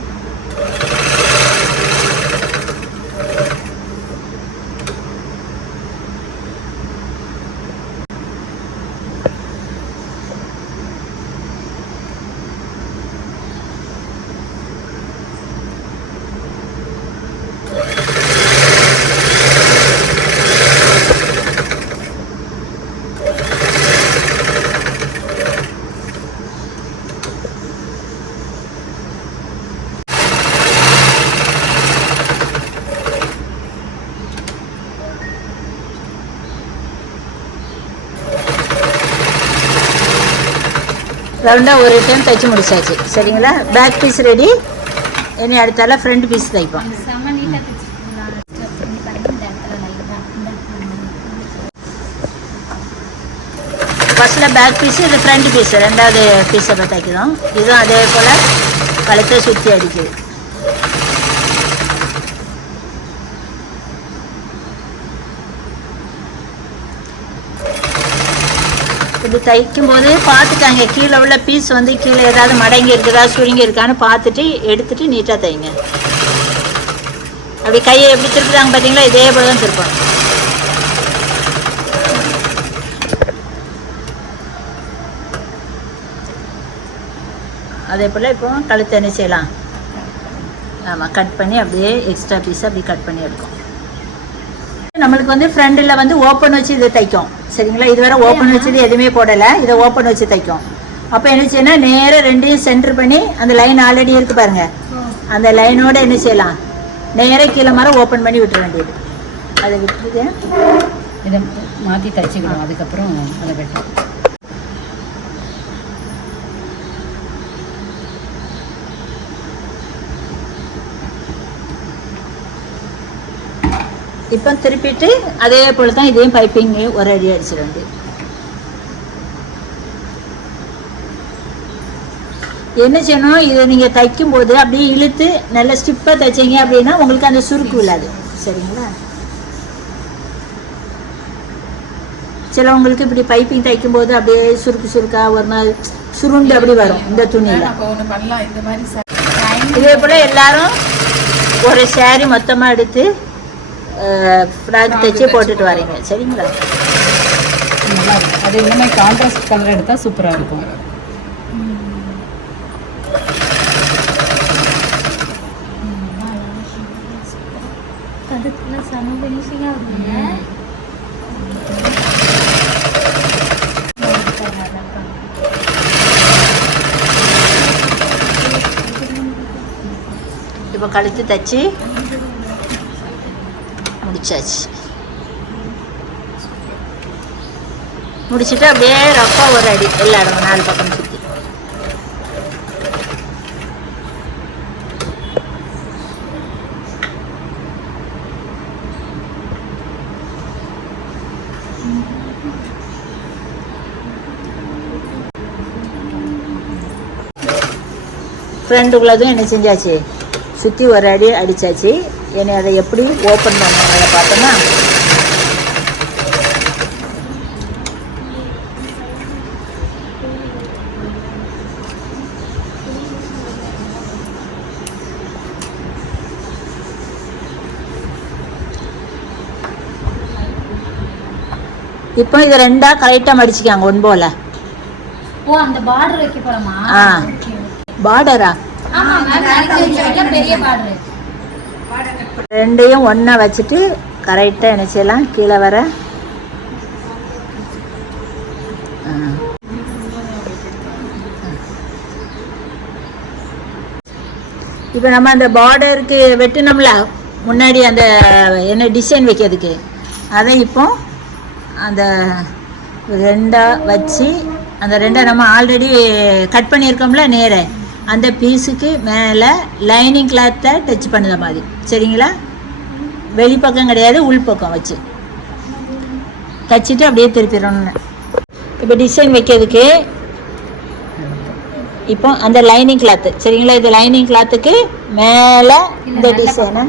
ரவுண்டாக ஒரு டைம் தைச்சி முடிச்சாச்சு, சரிங்களா? Back piece ready. இனி அடுத்தால ஃப்ரண்ட் பீஸ் தைப்போம். செம்ம நீட்டாக தைச்சிருக்கீங்களா? இந்த இடத்துல நல்லா ஃபஸ்ட்டில் பேக் பீஸு, இது ஃப்ரண்ட் பீஸு, ரெண்டாவது பீஸை இப்போ தைக்கிறோம். இதுவும் அதே போல் கழுத்தை சுற்றி அடிக்குது. இப்படி தைக்கும்போது பார்த்துக்காங்க, கீழே உள்ள பீஸ் வந்து கீழே ஏதாவது மடங்கி இருக்குதா சுருங்கி இருக்கான்னு பார்த்துட்டு எடுத்துட்டு நீட்டாக தைங்க. அப்படி கையை எப்படி திருப்புறாங்க பார்த்தீங்களா, இதே போல தான் திருப்பணும். அதே போல் இப்போ கழுத்தை என்ன செய்யலாம், ஆமாம் கட் பண்ணி அப்படியே எக்ஸ்ட்ரா பீஸை அப்படி கட் பண்ணி எடுக்கும். நம்மளுக்கு வந்து ஃப்ரண்டில் வந்து ஓப்பன் வச்சு இதை தைக்கும், சரிங்களா? இதுவரை ஓப்பன் வச்சது எதுவுமே போடலை, இதை ஓப்பன் வச்சு தைக்கும். அப்போ என்ன செய்யணும், நேராக ரெண்டையும் சென்டர் பண்ணி அந்த லைன் ஆல்ரெடி இருக்குது பாருங்கள், அந்த லைனோடு என்ன செய்யலாம், நேராக கீழே மாற ஓப்பன் பண்ணி விட்டுற வேண்டியது. அதை விட்டுட்டு இதை மாற்றி தைச்சிக்கணும். அதுக்கப்புறம் அதை வெட்டணும். இப்போ திருப்பிட்டு அதே போல் தான் இதையும் பைப்பிங் ஒரு அடி அடிச்சிட வேண்டியது. என்ன செய்யணும், இதை நீங்கள் தைக்கும்போது அப்படியே இழுத்து நல்லா ஸ்டிப்பாக தைச்சிங்க அப்படின்னா உங்களுக்கு அந்த சுருக்கு விழாது. சரிங்களா? சிலவங்களுக்கு இப்படி பைப்பிங் தைக்கும்போது அப்படியே சுருக்கு சுருக்கா ஒரு மாதிரி சுருண்டு அப்படி வரும் இந்த துணியில். இதே போல் எல்லாரும் ஒரு saree மொத்தமாக எடுத்து ஃப்ராக் தைச்சி போட்டுட்டு வரீங்க. சரிங்களா? நல்லா இருக்கும். அது இந்த மாதிரி கான்ட்ராஸ்ட் கலர் எடுத்தால் சூப்பராக இருக்கும். கழுத்துல செம ஃபினிஷிங்காக இருக்குங்க. இப்போ கழுத்து தைச்சி முடிச்சாச்சு. முடிச்சுட்டு அப்படியே ரஃபாக ஒரு அடி எல்லா இடமும் 4 பக்கம் சுற்றி. ஃப்ரெண்டுக்குள்ளதும் என்ன செஞ்சாச்சு, சுற்றி ஒரு அடி அடித்தாச்சு. என்னை அதை எப்படி ஓப்பன் பண்ண பார்த்தோன்னா இப்போ இதை 2ஆ கரெக்டாக மடிச்சுக்காங்க ஒன் போல். ஓ, அந்த பார்டர் வைக்க போறோமா? ஆ, பார்டரா? ஆமா, பெரிய பார்டர். ரெண்டையும் ஒன்றா வச்சுட்டு கரெக்டாக என்ன செய்யலாம், கீழே வர இப்போ நம்ம அந்த பார்டருக்கு வெட்டினோம்ல முன்னாடி அந்த என்ன டிசைன் வைக்கிறதுக்கு, அதை இப்போ அந்த 2ஆ வச்சு அந்த 2ஆ நம்ம ஆல்ரெடி கட் பண்ணியிருக்கோம்ல நேரே அந்த பீஸுக்கு மேலே லைனிங் கிளாத்தை டச் பண்ணுற மாதிரி. சரிங்களா? வெளிப்பக்கம் கிடையாது, உள்பக்கம் வச்சு தைச்சிட்டு அப்படியே திருப்பிடணும்னு. இப்போ டிசைன் வைக்கிறதுக்கு இப்போ அந்த லைனிங் கிளாத்து, சரிங்களா, இது லைனிங் கிளாத்துக்கு மேலே இந்த டிசைனை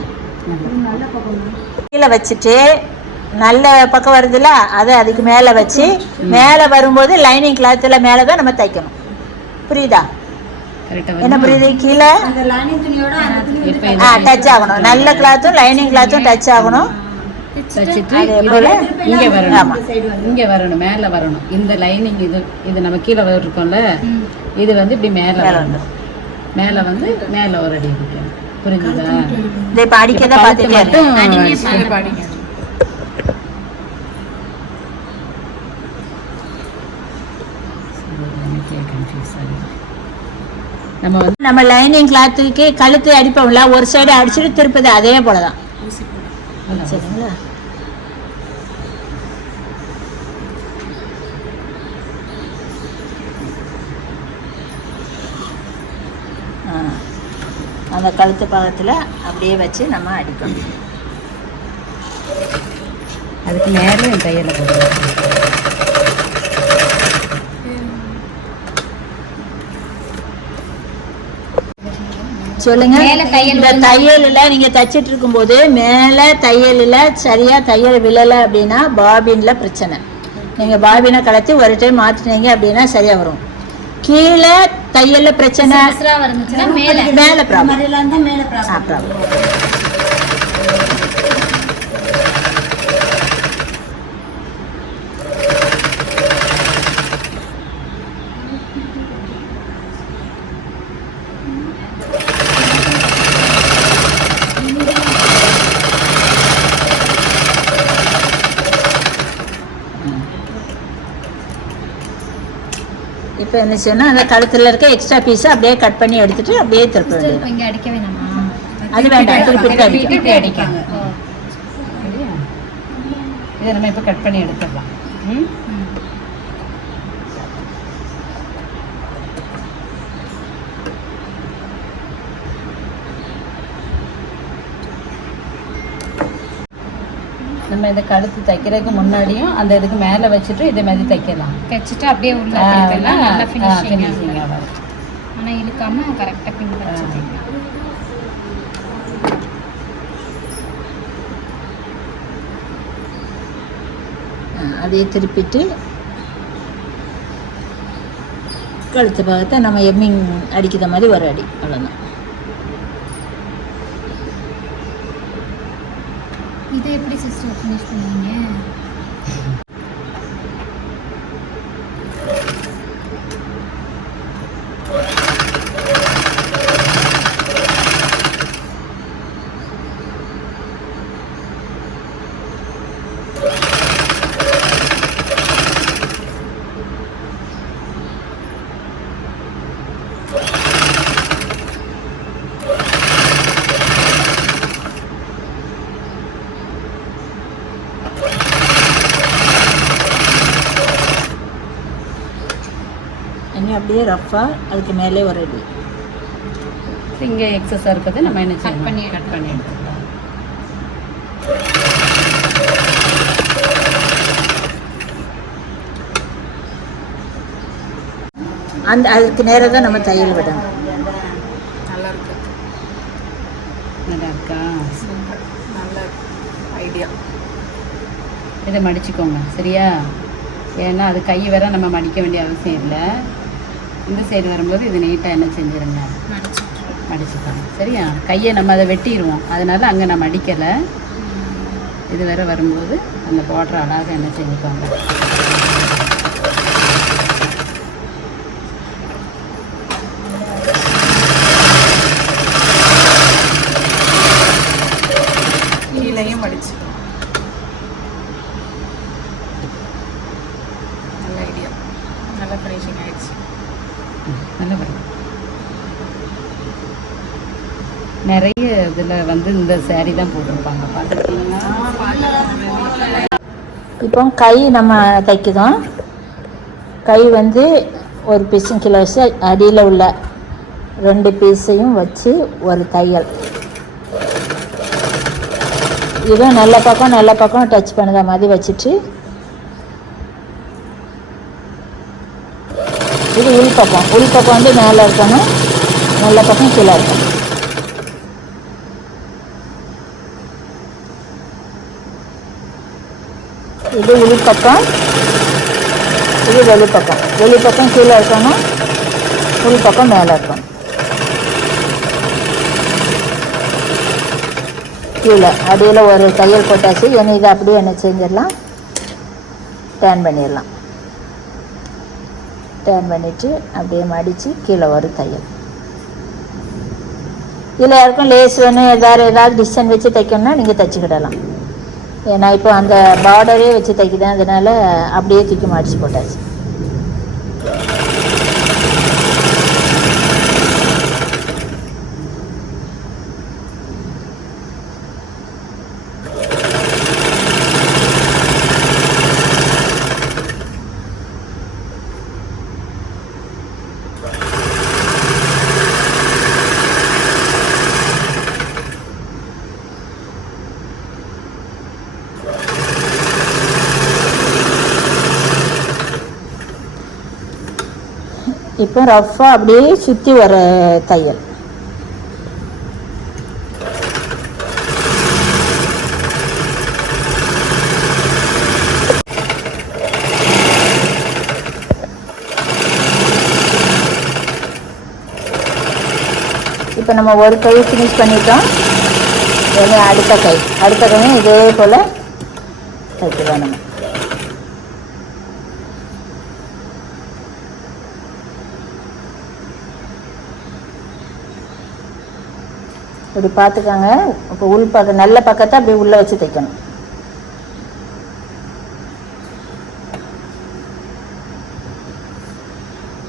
கீழே வச்சுட்டு நல்ல பக்கம் வருதுல்ல அதை அதுக்கு மேலே வச்சு மேலே வரும்போது லைனிங் கிளாத்தில் மேலே தான் நம்ம தைக்கணும். புரியுதா? என்ன புரியுது? கீழே டச் ஆகணும். நல்ல கிளாத்தும் லைனிங் கிளாத்தும் டச் ஆகணும். இங்கே வரணும், இங்கே வரணும், மேலே வரணும். இந்த லைனிங் இது நம்ம கீழே இருக்கோம்ல, இது வந்து இப்படி மேலே வரணும். மேலே வந்து மேலே ஒரு அடி வைக்கணும். புரிஞ்சுதா? இதை இப்போ அடிக்கதான் பார்த்துட்டு நம்ம லைனிங் கிளாத்துக்கு கழுத்து அடிப்போம்ல, ஒரு சைடு அடிச்சுட்டு திருப்பது அதே போல தான். சரிங்களா? அந்த கழுத்து பக்கத்தில் அப்படியே வச்சு நம்ம அடிக்கணும். அதுக்கு மேலே என் தையலை போடுவோம். சொல்லுங்க. இந்த தையலில் நீங்கள் தைச்சிட்டு இருக்கும்போது மேலே தையலில் சரியாக தையல் விழலை அப்படின்னா பாபினில் பிரச்சனை. நீங்கள் பாபினை கலத்தி ஒரு டைம் மாற்றினீங்க அப்படின்னா சரியாக வரும். கீழே தையலில் பிரச்சனை மேலே ப்ராப்ளம். இப்போ என்ன செய்யணும், அந்த கழுத்தில் இருக்க எக்ஸ்ட்ரா பீஸை அப்படியே கட் பண்ணி எடுத்துட்டு அப்படியே திருப்ப வேண்டியது. இங்கே அடிக்க வேணாமா? அது வேண்டாம், திருப்பி அடிக்காங்க. இதை நம்ம இப்போ கட் பண்ணி எடுத்துடலாம். நம்ம இதை கழுத்து தைக்கிறதுக்கு முன்னாடியும் அந்த இதுக்கு மேலே வச்சுட்டு இதே மாதிரி தைக்கலாம். தைச்சிட்டு அப்படியே உள்ள தைக்கலாம். நல்லா ஃபினிஷிங்காக ஃபினிஷிங்காக வரும். ஆனால் இழுக்காமல் கரெக்டாக பின் வச்சு தைக்கலாம். அதே திருப்பிட்டு கழுத்து பாகத்தை நம்ம எம்மிங் அடிக்கிற மாதிரி ஒரு அடி, அவ்வளோதான். இதை எப்படி சிஸ்டர் ஃபினிஷ் பண்ணுவீங்க? இனி அப்படியே ரஃப்பாக அதுக்கு மேலே ஒரு அடி. இங்கே எக்ஸஸாக இருக்கிறது நம்ம என்ன கட் பண்ணி எடுத்துக்கலாம். அதுக்கு நேராக தான் நம்ம தையல் விடணும். நல்லா இருக்கா? நல்ல ஐடியா. இதை மடிச்சுக்கோங்க சரியா? ஏன்னா அது கை வர நம்ம மடிக்க வேண்டிய அவசியம் இல்லை. இந்த சைடு வரும்போது இது நீட்டாக என்ன செஞ்சுருங்க, மடிச்சுக்கோங்க சரியா? கையை நம்ம அதை வெட்டிடுவோம், அதனால் அங்கே நான் மடிக்கலை. இது வர வரும்போது அந்த பார்டர் அழகாக என்ன செஞ்சுக்கோங்க. கீழையும் மடிச்சுக்கணும். நல்ல ஐடியா. நல்ல ஃபினிஷிங் ஆயிடுச்சு. நல்லா வரும். நிறைய இதில் வந்து இந்த சேரீ தான் போட்டிருப்பாங்க பார்த்துருக்கீங்கன்னா. இப்போ கை நம்ம தைக்குதோம். கை வந்து ஒரு பீஸும் கீழே வச்சு அடியில் உள்ள 2 பீஸையும் வச்சு ஒரு தையல். இதுவும் நல்ல பக்கம் டச் பண்ணுற மாதிரி வச்சுட்டு, இது உள்பக்கம் வந்து மேலே இருக்கணும், நல்ல பக்கம் கீழே இருக்கணும். இது உள்பக்கம், இது வெளிப்பக்கம் கீழே இருக்கணும், உள்பக்கம் மேலே இருக்கணும். கீழே அடியில் ஒரு தையல் போட்டாச்சு. இனி இதை அப்படியே என்ன செஞ்சிடலாம், டேர்ன் பண்ணிடலாம். டேர்ன் பண்ணிவிட்டு அப்படியே மடித்து கீழே ஒரு தையல். இதில் யாருக்கும் லேஸ் வேணும், ஏதாவது டிசைன் வச்சு தைக்கணும்னா நீங்கள் தைச்சிக்கிடலாம். ஏன்னா இப்போ அந்த பார்டரே வச்சு தைக்குதான், அதனால் அப்படியே தூக்கி மடித்து போட்டாச்சு. இப்போ ரஃப்பாக அப்படியே சுற்றி வர தையல். இப்போ நம்ம ஒரு கை ஃபினிஷ் பண்ணிட்டோம். அடுத்த கையும் இதே போல் தைக்கலாம். நம்ம இப்படி பார்த்துக்கோங்க. இப்போ உள்பக்கம் நல்ல பக்கத்தை அப்படியே உள்ளே வச்சு தைக்கணும்.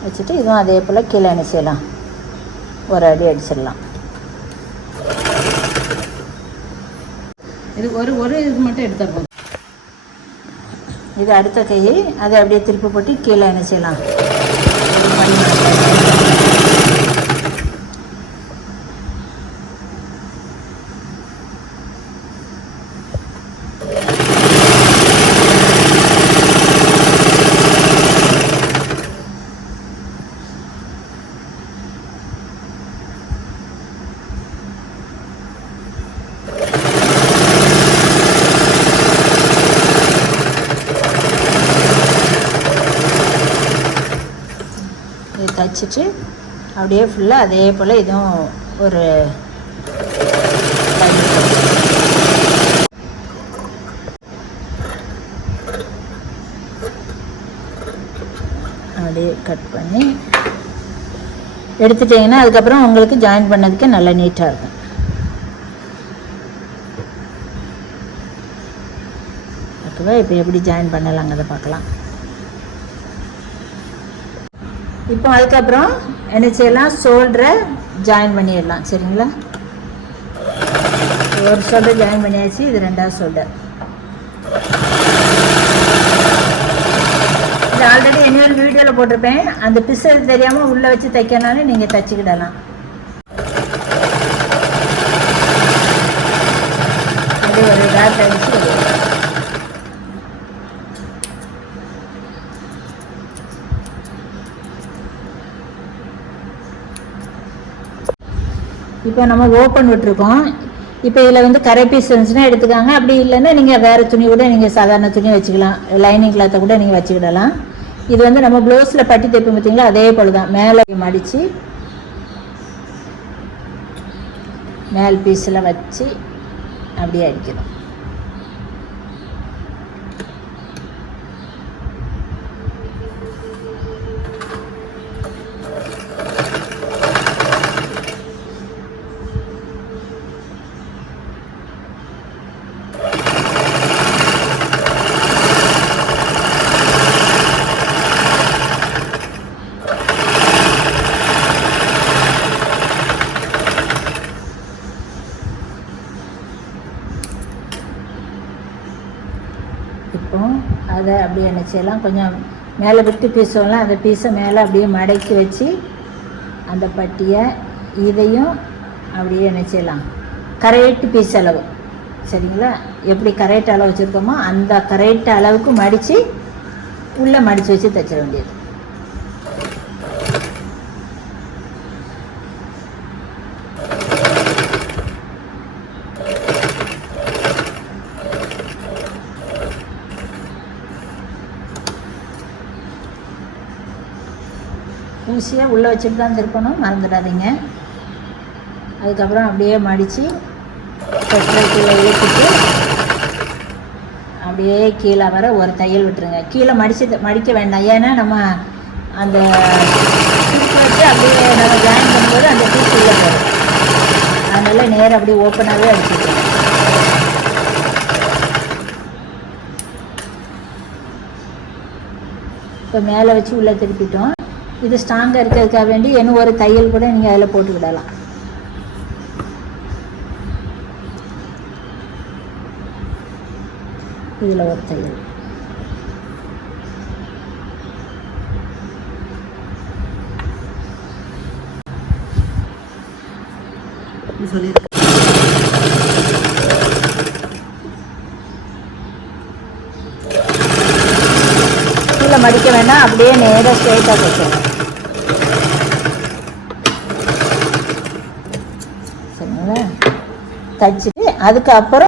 வச்சுட்டு இதுவும் அதே போல் கீழே என்ன செய்யலாம், ஒரு அடி அடிச்சிடலாம். இது ஒரு இது மட்டும் எடுத்தால் போதும். இது அடுத்த கை, அதை அப்படியே திருப்பி போட்டு கீழே என்ன செய்யலாம், தைச்சிட்டு அப்படியே ஃபுல்லாக அதே போல் இதுவும் ஒரு அப்படியே கட் பண்ணி எடுத்துட்டிங்கன்னா அதுக்கப்புறம் உங்களுக்கு ஜாயின் பண்ணதுக்கு நல்லா நீட்டாக இருக்கும். ஓகேவா? இப்போ எப்படி ஜாயின் பண்ணலாங்கிறத பார்க்கலாம். இப்போ அதுக்கப்புறம் என்ன செய்யலாம், ஷோல்டரை ஜாயின் பண்ணிடலாம். சரிங்களா? ஒரு ஷோல்டர் ஜாயின் பண்ணியாச்சு, இது 2வது ஷோல்டர். இது ஆல்ரெடி என்னோட வீடியோவில் போட்டிருப்பேன். அந்த பிசல் தெரியாமல் உள்ளே வச்சு தைக்கனாலும் நீங்கள் தைச்சிக்கிடலாம். அப்படியே ஒரு டாட் அடிச்சு இப்போ நம்ம ஓப்பன் விட்டுருக்கோம். இப்போ இதில் வந்து கரை பீஸ் இருந்துச்சுன்னா எடுத்துக்காங்க. அப்படி இல்லைன்னா நீங்கள் வேறு துணி கூட நீங்கள் சாதாரண துணி வச்சுக்கலாம். லைனிங் கிளாத்தை கூட நீங்கள் வச்சுக்கிடலாம். இது வந்து நம்ம ப்ளவுஸில் பட்டி தைப்போம் பார்த்தீங்களா, அதே போல் தான். மேலே மடித்து மேல் பீஸில் வச்சு அப்படியே அடிக்கணும். இப்போ அதை அப்படியே என்ன செய்யலாம், கொஞ்சம் மேலே விட்டு பீஸோம்லாம் அந்த பீஸை மேலே அப்படியே மடக்கி வச்சு அந்த பட்டியை இதையும் அப்படியே என்ன செய்யலாம், கரெக்ட் பீஸ் அளவு. சரிங்களா? எப்படி கரெக்ட் அளவு வச்சுருக்கோமோ அந்த கரெக்ட் அளவுக்கு மடித்து உள்ளே மடித்து வச்சு தைச்சிட வேண்டியது. ஊசியாக உள்ளே வச்சுட்டு தான் திருப்பணும், மறந்துடாதீங்க. அதுக்கப்புறம் அப்படியே மடித்து கீழே இழுத்துட்டு அப்படியே கீழே வர ஒரு தையல் விட்டுருங்க. கீழே மடிக்க வேண்டாம். ஏன்னா நம்ம அந்த பீஸ் வச்சு அப்படியே நம்ம ஜாயின் பண்ணும்போது அந்த பீஸ் உள்ளே போடும். அதனால் நேரம் அப்படியே ஓப்பனாகவே அடிச்சுக்கலாம். இப்போ மேலே வச்சு உள்ளே திருப்பிட்டோம். இது ஸ்ட்ராங்காக இருக்கிறதுக்காக வேண்டி இன்னும் ஒரு தையல் கூட நீங்கள் அதில் போட்டுக்கிடலாம். இதில் ஒரு தையல். கீழே மடிக்க வேண்டாம், அப்படியே நேராக ஸ்ட்ரெயிட்டாக தைக்கணும். சரிங்களா? தைச்சிட்டு அதுக்கப்புறம்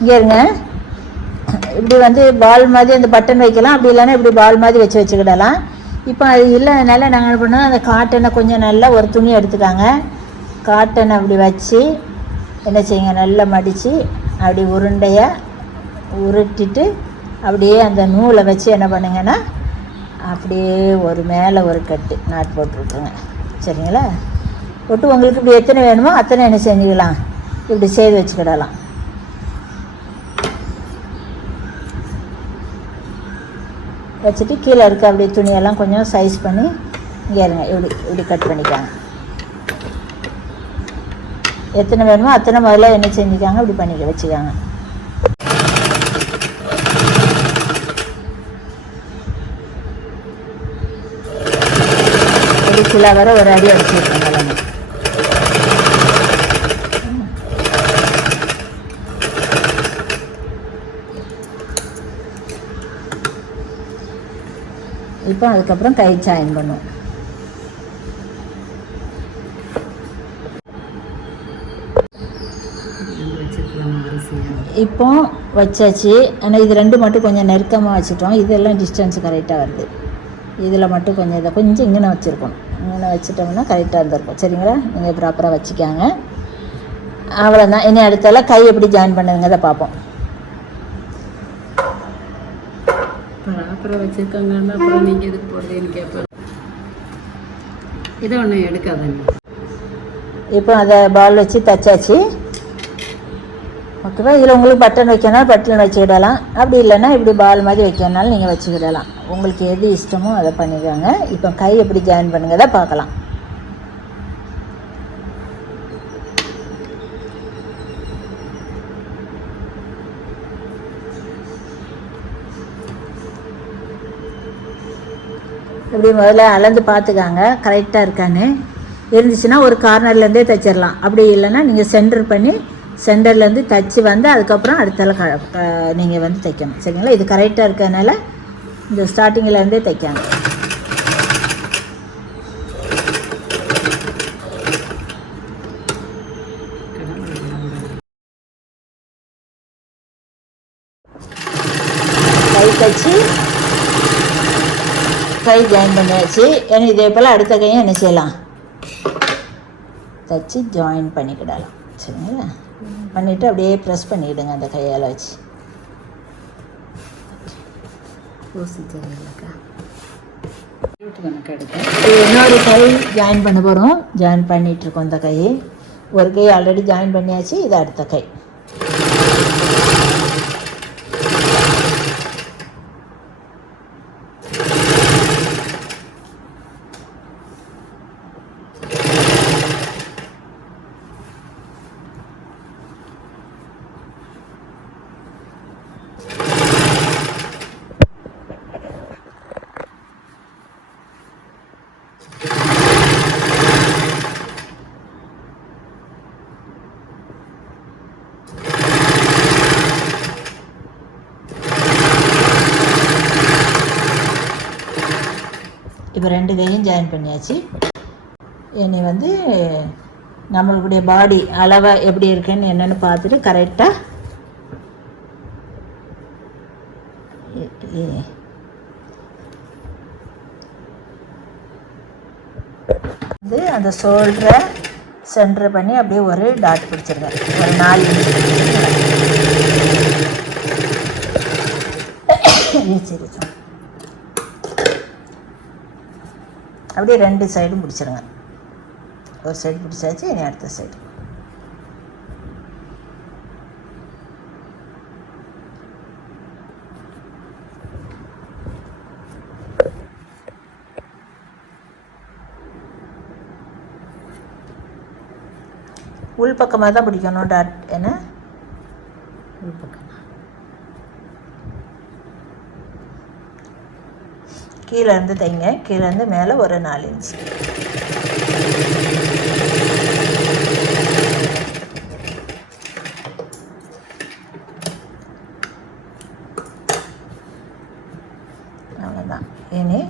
இங்கே இருங்க. இப்படி வந்து பால் மாதிரி அந்த பட்டன் வைக்கலாம். அப்படி இல்லைன்னா இப்படி பால் மாதிரி வச்சுக்கிடலாம். இப்போ அது இல்லைனால நாங்கள் என்ன பண்ணோம், அந்த காட்டனை கொஞ்சம் நல்லா ஒரு துணி எடுத்துக்காங்க. காட்டனை அப்படி வச்சு என்ன செய்யுங்க, நல்லா மடித்து அப்படி உருண்டையாக உருட்டிட்டு அப்படியே அந்த நூலை வச்சு என்ன பண்ணுங்கன்னா அப்படியே ஒரு மேலே ஒரு கட்டு நாட் போட்டு விட்ருங்க. சரிங்களா? போட்டு உங்களுக்கு இப்படி எத்தனை வேணுமோ அத்தனை என்ன செஞ்சுக்கலாம், இப்படி செய்து வச்சுக்கிடலாம். வச்சுட்டு கீழே இருக்க அப்படியே துணியெல்லாம் கொஞ்சம் சைஸ் பண்ணி இங்கே இருங்க, இப்படி கட் பண்ணிக்காங்க. எத்தனை வேணுமோ அத்தனை முதல்ல என்ன செஞ்சுக்காங்க, இப்படி பண்ணிக்க வச்சுக்காங்க. இப்படி ஃபுல்லாக வர ஒரு அடி அடிச்சு விட்டுருங்க எல்லாமே. இப்போ அதுக்கப்புறம் கை ஜாயின் பண்ணுவோம். வச்சுக்கலாம் அரிசி இப்போ வச்சாச்சு. ஆனால் இது ரெண்டு மட்டும் கொஞ்சம் நெருக்கமாக வச்சுட்டோம். இதெல்லாம் டிஸ்டன்ஸ் கரெக்டாக வருது. இதில் மட்டும் கொஞ்சம் இதை கொஞ்சம் இங்கே வச்சுருக்கணும். இங்கே வச்சுட்டோம்னா கரெக்டாக இருந்திருக்கும். சரிங்களா? நீங்கள் ப்ராப்பராக வச்சுக்காங்க. அவ்வளோதான். இனி அடுத்தால கை எப்படி ஜாயின் பண்ணுங்கிறத பார்ப்போம். ப்ராப்பராக வச்சுருக்காங்கன்னா அப்புறம் நீங்கள் எதுக்கு போடுறீன்னு கேட்பேன். இதை ஒன்றும் எடுக்காதீங்க. இப்போ அதை பால் வச்சு தச்சாச்சு. ஓகேவா? இதில் உங்களுக்கு பட்டன் வைக்கணும், பட்டன் வச்சுக்கிடலாம். அப்படி இல்லைன்னா இப்படி பால் மாதிரி வைக்கணுனாலும் நீங்கள் வச்சுக்கிடலாம். உங்களுக்கு எது இஷ்டமோ அதை பண்ணிக்கோங்க. இப்போ கை எப்படி ஜாயின் பண்ணுங்கிறத பார்க்கலாம். இப்படி முதல்ல அளந்து பார்த்துக்காங்க கரெக்டாக இருக்கான்னு. இருந்துச்சுன்னா ஒரு கார்னர்லேருந்தே தைச்சிடலாம். அப்படி இல்லைன்னா நீங்கள் சென்டர் பண்ணி சென்டர்லேருந்து தைச்சி வந்து அதுக்கப்புறம் அடுத்தால நீங்கள் வந்து தைக்கணும். சரிங்களா? இது கரெக்டாக இருக்கிறதுனால இந்த ஸ்டார்டிங்கிலேருந்தே தைக்காங்க. கை தைச்சி கை ஜாயின் பண்ணியாச்சு. ஏன்னா இதே போல் அடுத்த கையும் என்ன செய்யலாம், தைச்சி ஜாயின் பண்ணிக்கிடலாம். சரிங்களா? பண்ணிவிட்டு அப்படியே ப்ரெஸ் பண்ணிவிடுங்க அந்த கையால் வச்சு. இன்னொரு கை ஜாயின் பண்ண போகிறோம். ஜாயின் பண்ணிகிட்ருக்கோம். இந்த கை ஒரு கை ஆல்ரெடி ஜாயின் பண்ணியாச்சு. இது அடுத்த கை. இப்போ ரெண்டு கையும் ஜாயின் பண்ணியாச்சு. இனி வந்து நம்மளுடைய பாடி அளவை எப்படி இருக்குன்னு என்னென்னு பார்த்துட்டு கரெக்டாக வந்து அந்த ஷோல்டரை சென்டர் பண்ணி அப்படியே ஒரு டாட் பிடிச்சிருங்க. ஒரு 4 இன்ச் சரி. அப்படியே ரெண்டு சைடும் பிடிச்சிருங்க. ஒரு சைடு பிடிச்சாச்சு. இனி அடுத்த சைடு. உள் பக்கமாக தான் பிடிக்கணும் டாட். ஏன்னா உள் பக்கம் கீழேருந்து தைங்க. கீழேருந்து மேலே ஒரு 4 இன்ச். அவ்வளோதான். இனி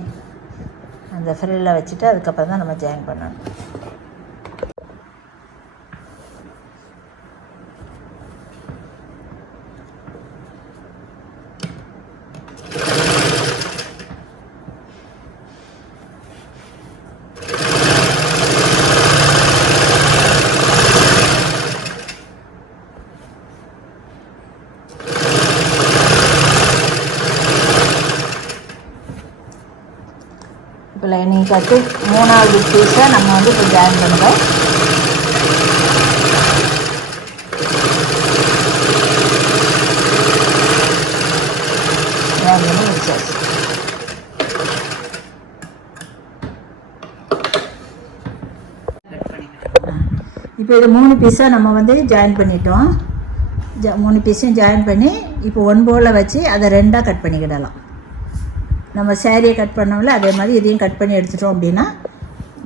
அந்த ஃப்ரில்ல வச்சுட்டு அதுக்கப்புறம் தான் நம்ம ஜாயின் பண்ணணும். இப்போ லைனிங் கட்டு 3வது பீஸை நம்ம வந்து இப்போ ஜாயின் பண்ணுறோம். ஜாயின் பண்ணி வச்சாச்சு. இப்போ இது 3 பீஸாக நம்ம வந்து ஜாயின் பண்ணிட்டோம். 3 பீஸையும் ஜாயின் பண்ணி இப்போ 1 போல் வச்சு அதை 2ஆக கட் பண்ணிக்கிடலாம். நம்ம சேரீயை கட் பண்ணோம்ல அதே மாதிரி இதையும் கட் பண்ணி எடுத்துட்டோம் அப்படின்னா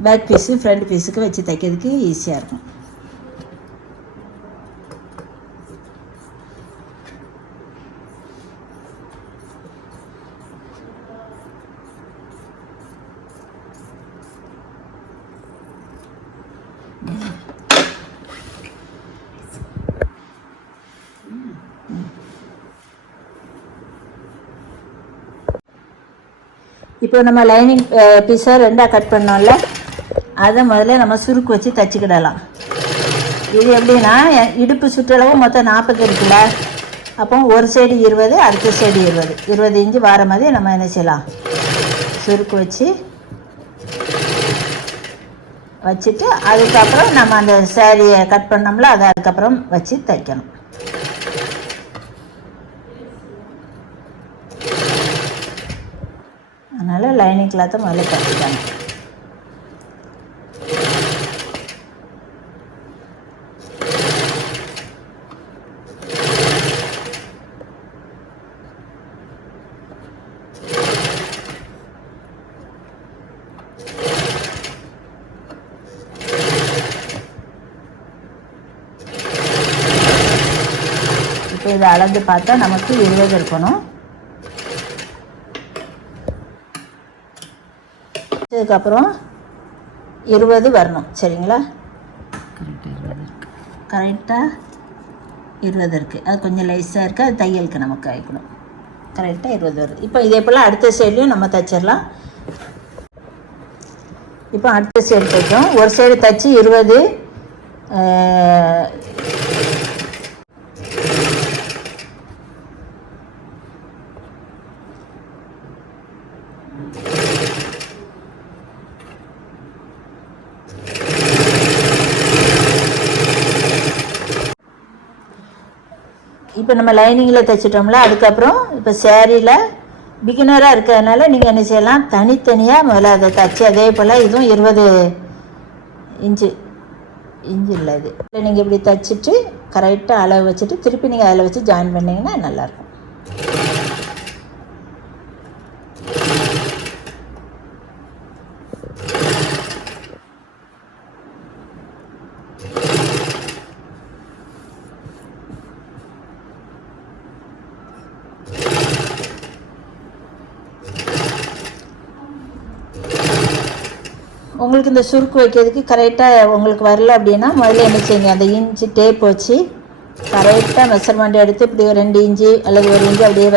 பேக் பீஸு ஃப்ரண்ட் பீஸுக்கு வச்சு தைக்கிறதுக்கு ஈஸியாக இருக்கும். இப்போ நம்ம லைனிங் பீஸை 2ஆக கட் பண்ணோம்ல, அதை முதல்ல நம்ம சுருக்கு வச்சு தச்சுக்கிடலாம். இது எப்படின்னா இடுப்பு சுற்றளவு மொத்தம் 40 இருக்குல்ல, அப்போ ஒரு சைடு 20, அடுத்த சைடு 20 இன்ச்சு வார மாதிரி நம்ம என்ன செய்யலாம், சுருக்கு வச்சுட்டு அதுக்கப்புறம் நம்ம அந்த சேரீயை கட் பண்ணோம்ல அதை அதுக்கப்புறம் வச்சு தைக்கணும். அதனால் லைனிங் கிளாத்தை முதல்ல தைச்சிக்கணும். இப்போ இதை அளந்து பார்த்தா நமக்கு 20 இருக்கணும். இதுக்கப்புறம் 20 வரணும். சரிங்களா? கரெக்டாக 20 இருக்குது. அது கொஞ்சம் லைஸாக இருக்குது, அது தையலுக்கு நமக்கு ஆகிக்கணும். கரெக்டாக 20 வருது. இப்போ இதே போல் அடுத்த சைட்லேயும் நம்ம தைச்சிடலாம். இப்போ அடுத்த சைடு தைக்கும். ஒரு சைடு தைச்சி 20 இப்போ நம்ம லைனிங்கில் தைச்சிட்டோம்ல, அதுக்கப்புறம் இப்போ சேரீயில் பிகினராக இருக்கிறதுனால நீங்கள் என்ன செய்யலாம், தனித்தனியாக முதல்ல அதை தைச்சி அதே போல் இதுவும் 20 இன்ச்சு இல்லை இது இல்லை நீங்கள் இப்படி தைச்சிட்டு கரெக்டாக அளவு வச்சுட்டு திருப்பி நீங்கள் அதில் வச்சு ஜாயின் பண்ணிங்கன்னா நல்லாயிருக்கும். உங்களுக்கு இந்த சுருக்கு வைக்கிறதுக்கு கரெக்டாக உங்களுக்கு வரல அப்படின்னா முதல்ல என்ன செய்யுங்க, அந்த இன்ச்சு டேப் வச்சு கரெக்டாக மெஷர்மெண்ட் எடுத்து இப்படி ஒரு 2 இன்ச்சு அல்லது 1 இன்ச்சு அப்படியே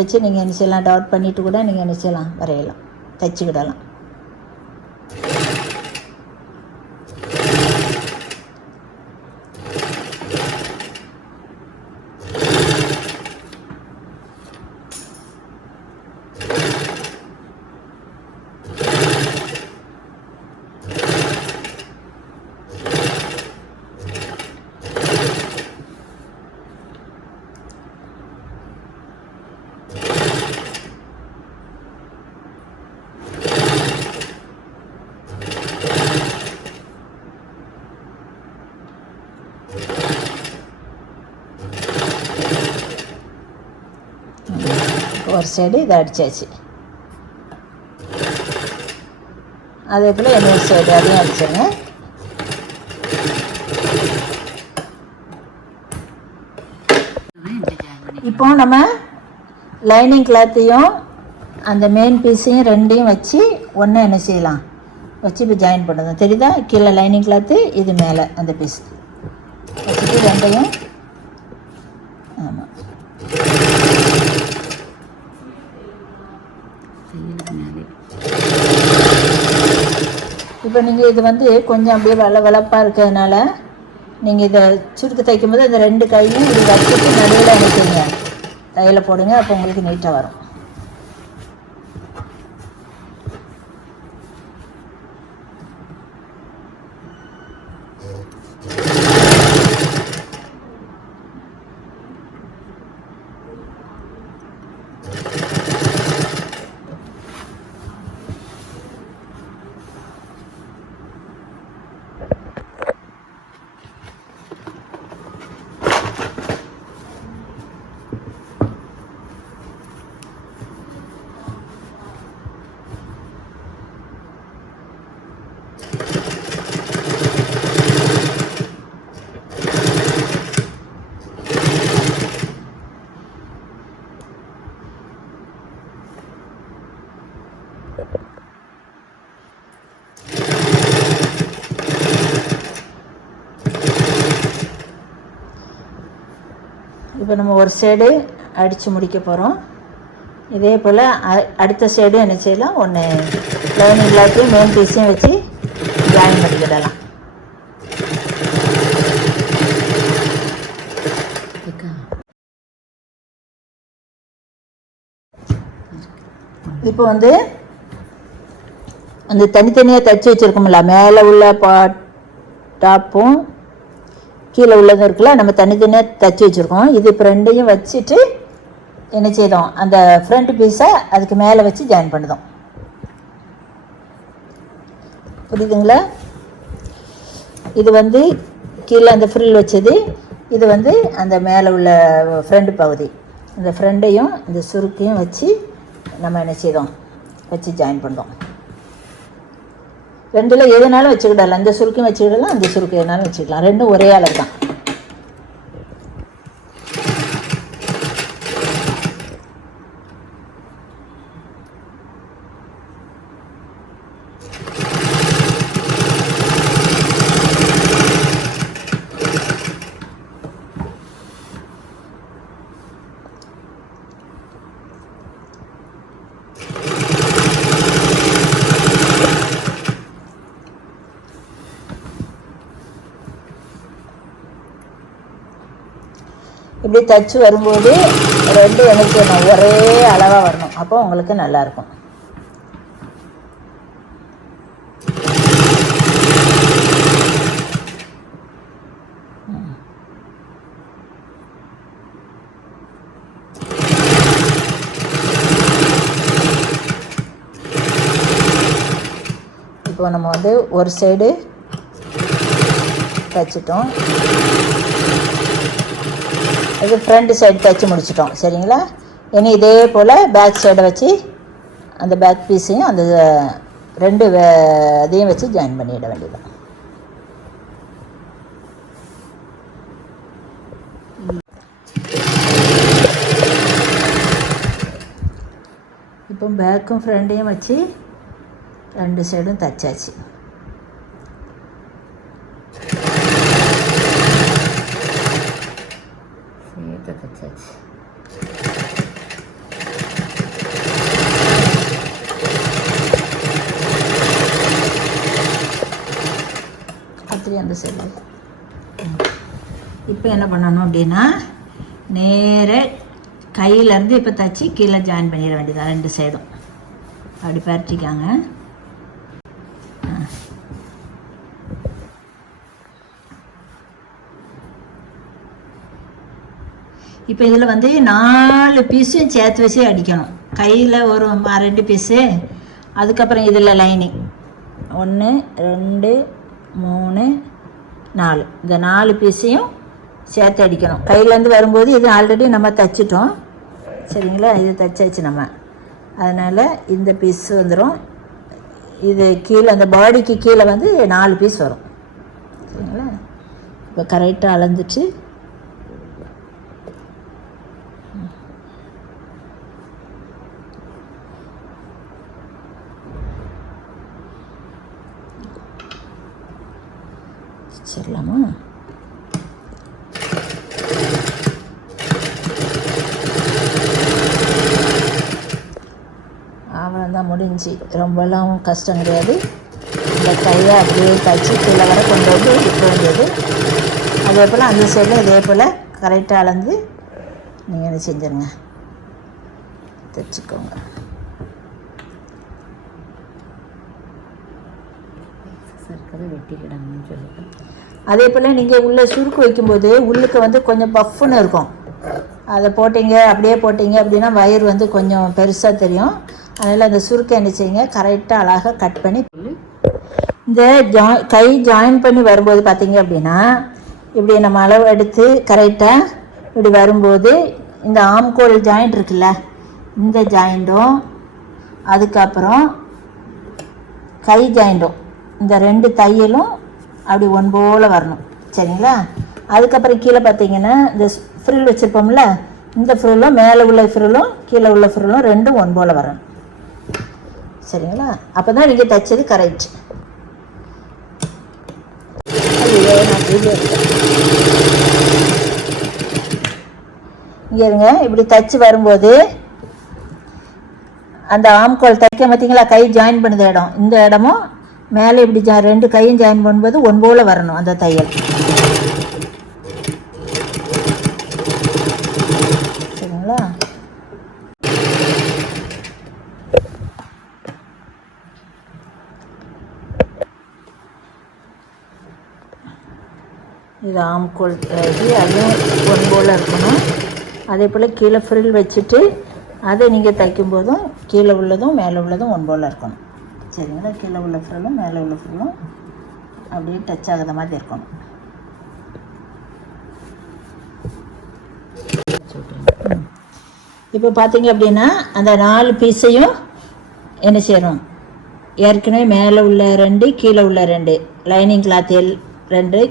வச்சு நீங்கள் என்ன செய்யலாம், டாட் பண்ணிவிட்டு கூட நீங்கள் என்ன செய்யலாம், வரையலாம், தைச்சிக்கிடலாம். ஒரு சைடு இதை அடித்தாச்சு, அதே போல் இன்னொரு சைடு அதையும் அடிச்சிடுங்க. இப்போ நம்ம லைனிங் கிளாத்தையும் அந்த மெயின் பீஸையும் ரெண்டையும் வச்சு ஒன்று என்ன செய்யலாம், வச்சு இப்போ ஜாயின் பண்ணுறது தெரியுதா. கீழே லைனிங் கிளாத்து, இது மேலே அந்த பீஸ் வச்சுட்டு ரெண்டையும், ஆமாம் இப்போ நீங்கள் இது வந்து கொஞ்சம் அப்படியே வளப்பாக இருக்கிறதுனால நீங்கள் இதை சுருக்கு தைக்கும் போது அந்த 2 கையும் இது வச்சுட்டு நடுவில் அனுப்பிடுங்க, தையலை போடுங்க, அப்போ உங்களுக்கு நீட்டாக வரும். இப்போ நம்ம ஒரு சைடு அடித்து முடிக்க போகிறோம். இதே போல் அடுத்த சைடும் என்ன செய்யலாம், ஒன்று லைனிங் கிளாத்தையும் மெயின் பீஸையும் வச்சு ஜாயின் பண்ணிக்கிடலாம். இப்போ வந்து அந்த தனித்தனியாக தைச்சி வச்சுருக்கோம்ல, மேலே உள்ள டாப்பும் கீழே உள்ளதும் இருக்குல்ல, நம்ம தனித்தனியாக தைச்சி வச்சுருக்கோம். இது இப்போ ரெண்டையும் வச்சுட்டு என்ன செய்தோம், அந்த ஃப்ரண்ட் பீஸை அதுக்கு மேலே வச்சு ஜாயின் பண்ணுதோம். புரியுதுங்களா? இது வந்து கீழே அந்த ஃப்ரில் வச்சது, இது வந்து அந்த மேலே உள்ள ஃப்ரண்ட் பகுதி. இந்த ஃப்ரண்டையும் இந்த சுருக்கையும் வச்சு நம்ம என்ன செய்தோம், வச்சு ஜாயின் பண்ணோம். ரெண்டில் எதுனாலும் வச்சுக்கிடலாம், இந்த சுருக்கையும் வச்சுக்கிடலாம், அந்த சுருக்கு எதுனாலும் வச்சுக்கலாம், ரெண்டும் ஒரே அளவு தான். இப்படி தைச்சி வரும்போது ரெண்டு எனக்கு ஒரே அளவாக வரணும், அப்போ உங்களுக்கு நல்லாயிருக்கும். இப்போ நம்ம வந்து ஒரு சைடு தைச்சிட்டோம், இது ஃப்ரண்ட் சைடு தைச்சி முடிச்சிட்டோம். சரிங்களா? இனி இதே போல் பேக் சைடை வச்சு அந்த பேக் பீஸையும் அந்த ரெண்டு அதையும் வச்சு ஜாயின் பண்ணிட வேண்டியதான். இப்போ பேக்கும் ஃப்ரண்டையும் வச்சு ரெண்டு சைடும் தைச்சாச்சு. தைச்சாச்சு. அப்படி அந்த சைடு இப்போ என்ன பண்ணணும் அப்படின்னா, நேர கையிலேருந்து இப்போ தைச்சி கீழே ஜாயின் பண்ணிட வேண்டியதான். ரெண்டு சைடும் அப்படி பரட்டிக்காங்க. இப்போ இதில் வந்து 4 பீஸும் சேர்த்து வச்சு அடிக்கணும். கையில் ஒரு 2 பீஸு, அதுக்கப்புறம் இதில் லைனிங் 1 2 3 4, இந்த 4 பீஸையும் சேர்த்து அடிக்கணும். கையிலேருந்து வரும்போது இது ஆல்ரெடி நம்ம தைச்சிட்டோம். சரிங்களா? இது தைச்சாச்சு நம்ம, அதனால் இந்த பீஸ் வந்துடும். இது கீழே அந்த பாடிக்கு கீழே வந்து 4 பீஸ் வரும். சரிங்களா? இப்போ கரெக்டாக அளந்துட்டு வச்சிடலாமா? அவ்வளோதான், முடிஞ்சு. ரொம்பலாம் கஷ்டம் கிடையாது. இந்த கையை அப்படியே தைச்சி கீழே வர கொண்டு வந்து விற்க வேண்டியது. அதே போல் அந்த சைடில் இதே போல் கரெக்டாக அளந்து நீங்கள் என்ன செஞ்சுருங்க, தைச்சிக்கோங்க. வெட்டிக்கிடாங்கன்னு சொல்லிட்டு அதே போல் நீங்கள் உள்ளே சுருக்கு வைக்கும்போது உள்ளுக்கு வந்து கொஞ்சம் பஃப்னு இருக்கும். அதை போட்டிங்க அப்படியே போட்டிங்க அப்படின்னா வயிறு வந்து கொஞ்சம் பெருசாக தெரியும். அதனால் அந்த சுருக்கை என்ன செய்யுங்க, கரெக்டாக அழகாக கட் பண்ணி இந்த கை ஜாயின் பண்ணி வரும்போது பார்த்தீங்க அப்படின்னா இப்படி நம்ம அளவு எடுத்து கரெக்டாக இப்படி வரும்போது இந்த ஆம்கோல் ஜாயிண்ட் இருக்குல்ல, இந்த ஜாயிண்ட்டும் அதுக்கப்புறம் கை ஜாயிண்ட்டும் இந்த 2 தையலும் அப்படி ஒன் போல் வரணும். சரிங்களா? அதுக்கப்புறம் கீழே பார்த்தீங்கன்னா இந்த ஃப்ரில் வச்சுருப்போம்ல, இந்த ஃப்ரில்லும் மேலே உள்ள ஃப்ரில்லும் கீழே உள்ள ஃப்ரில்லும் ரெண்டும் ஒன் போல் வரணும். சரிங்களா? அப்போ தான் நீங்கள் தைச்சது கரெக்ட். இங்கே இருங்க, இப்படி தைச்சி வரும்போது அந்த ஆம்கோல் தைக்க பார்த்தீங்களா, கை ஜாயின் பண்ணுற இடம், இந்த இடமும் மேலே இப்படி ரெண்டு கையும் ஜாயின் பண்ணும்போது ஒன் போல் வரணும் அந்த தையல். சரிங்களா? இது ஆம்கோல் இது அதுவும் ஒன் போல் இருக்கணும். அதே போல் கீழே ஃப்ரில் வச்சுட்டு அதை நீங்கள் தைக்கும்போதும் கீழே உள்ளதும் மேலே உள்ளதும் ஒன் போல் இருக்கணும். சரிங்களா? கீழே உள்ள ஃப்ரில்லும் மேலே உள்ள ஃப்ரில்லும் அப்படியே டச் ஆகாத மாதிரி இருக்கணும். இப்போ பார்த்தீங்க அப்படின்னா அந்த 4 பீஸையும் என்ன செய்யணும், ஏற்கனவே மேலே உள்ள 2 கீழே உள்ள 2 லைனிங் கிளாத்து 2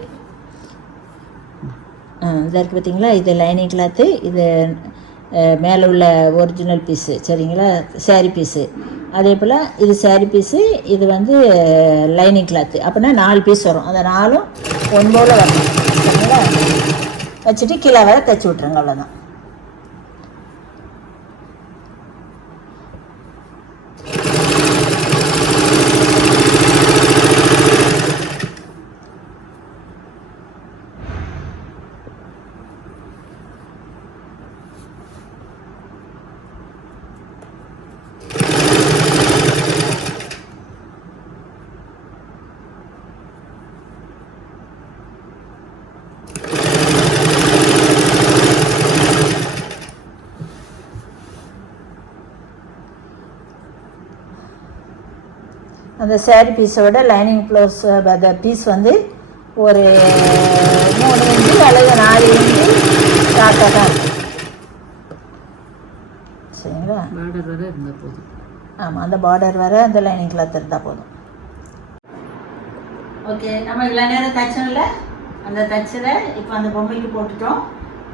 இதாக இருக்குது பார்த்தீங்களா, இது லைனிங் கிளாத்து, இது மேலே உள்ள ஒரிஜினல் பீஸு. சரிங்களா? சாரீ பீஸு. அதே போல் இது சாரீ பீஸு, இது வந்து லைனிங் கிளாத்து. அப்படின்னா 4 பீஸ் வரும். அந்த 4ம் ஒன் போல் வரணும். சரிங்களா? வச்சுட்டு கீழே வர தைச்சி விட்ருங்க. அவ்வளோதான். அந்த சாரீ பீஸோட லைனிங் ப்ளவுஸ் அந்த பீஸ் வந்து ஒரு 3 இன்ச்சு அல்லது 4 இன்ச்சு ஷார்ட்டாக தான் இருக்கும். சரிங்களா? பார்டர் வர இருந்தால் போதும். ஆமாம், அந்த பார்டர் வர அந்த லைனிங் கிளாத் இருந்தால் போதும். ஓகே, நம்ம இவ்வளோ நேரம் தைச்சோம்ல, அந்த தைச்சதை இப்போ அந்த பொம்மைக்கு போட்டுட்டோம்.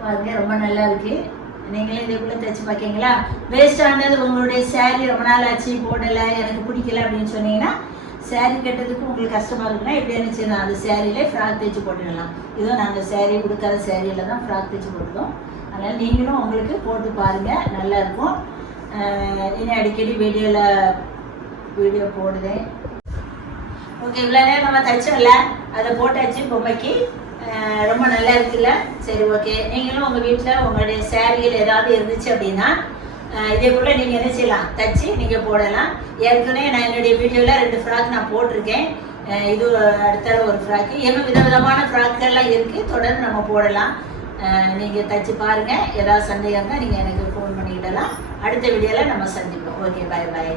பாருங்க, ரொம்ப நல்லா இருக்குது. நீங்களே இதே போல் தைச்சி பார்க்கிங்களா? வேஸ்ட் ஆனது உங்களுடைய சேரீ ரொம்ப நாள் ஆச்சு போடலை, எனக்கு பிடிக்கல அப்படின்னு சொன்னீங்கன்னா, சேரீ கட்டுறதுக்கு உங்களுக்கு கஷ்டமாக இருக்குன்னா எப்படி இருந்துச்சு, அந்த சேரீலே ஃப்ராக் தைச்சி போட்டுடலாம். இதுவும் நாங்கள் சேரீ கொடுக்காத சேரீயில் தான் ஃப்ராக் தைச்சி போட்டுட்டோம். அதனால் நீங்களும் உங்களுக்கு போட்டு பாருங்கள், நல்லாயிருக்கும். இனி அடிக்கடி வீடியோ போடுதேன். ஓகே, இவ்வளோ நேரம் நம்ம தைச்சோம்ல, அதை போட்டாச்சு பொம்மைக்கு. ரொம்ப நல்லா இருக்குல்ல? சரி, ஓகே. நீங்களும் உங்கள் வீட்டில் உங்களுடைய சேரீகள் ஏதாவது இருந்துச்சு அப்படின்னா இதே போல் நீங்கள் என்ன செய்யலாம், தைச்சி நீங்கள் போடலாம். ஏற்கனவே நான் என்னுடைய வீடியோவில் 2 ஃப்ராக் நான் போட்டிருக்கேன். இது அடுத்த ஒரு ஃப்ராக்கு. இன்னும் விதவிதமான ஃப்ராக்கெல்லாம் இருக்குது, தொடர்ந்து நம்ம போடலாம். நீங்கள் தைச்சி பாருங்கள். ஏதாவது சந்தேகம் இருந்தால் நீங்கள் எனக்கு ஃபோன் பண்ணிக்கிடலாம். அடுத்த வீடியோவில் நம்ம சந்திப்போம். ஓகே, பாய் பாய்.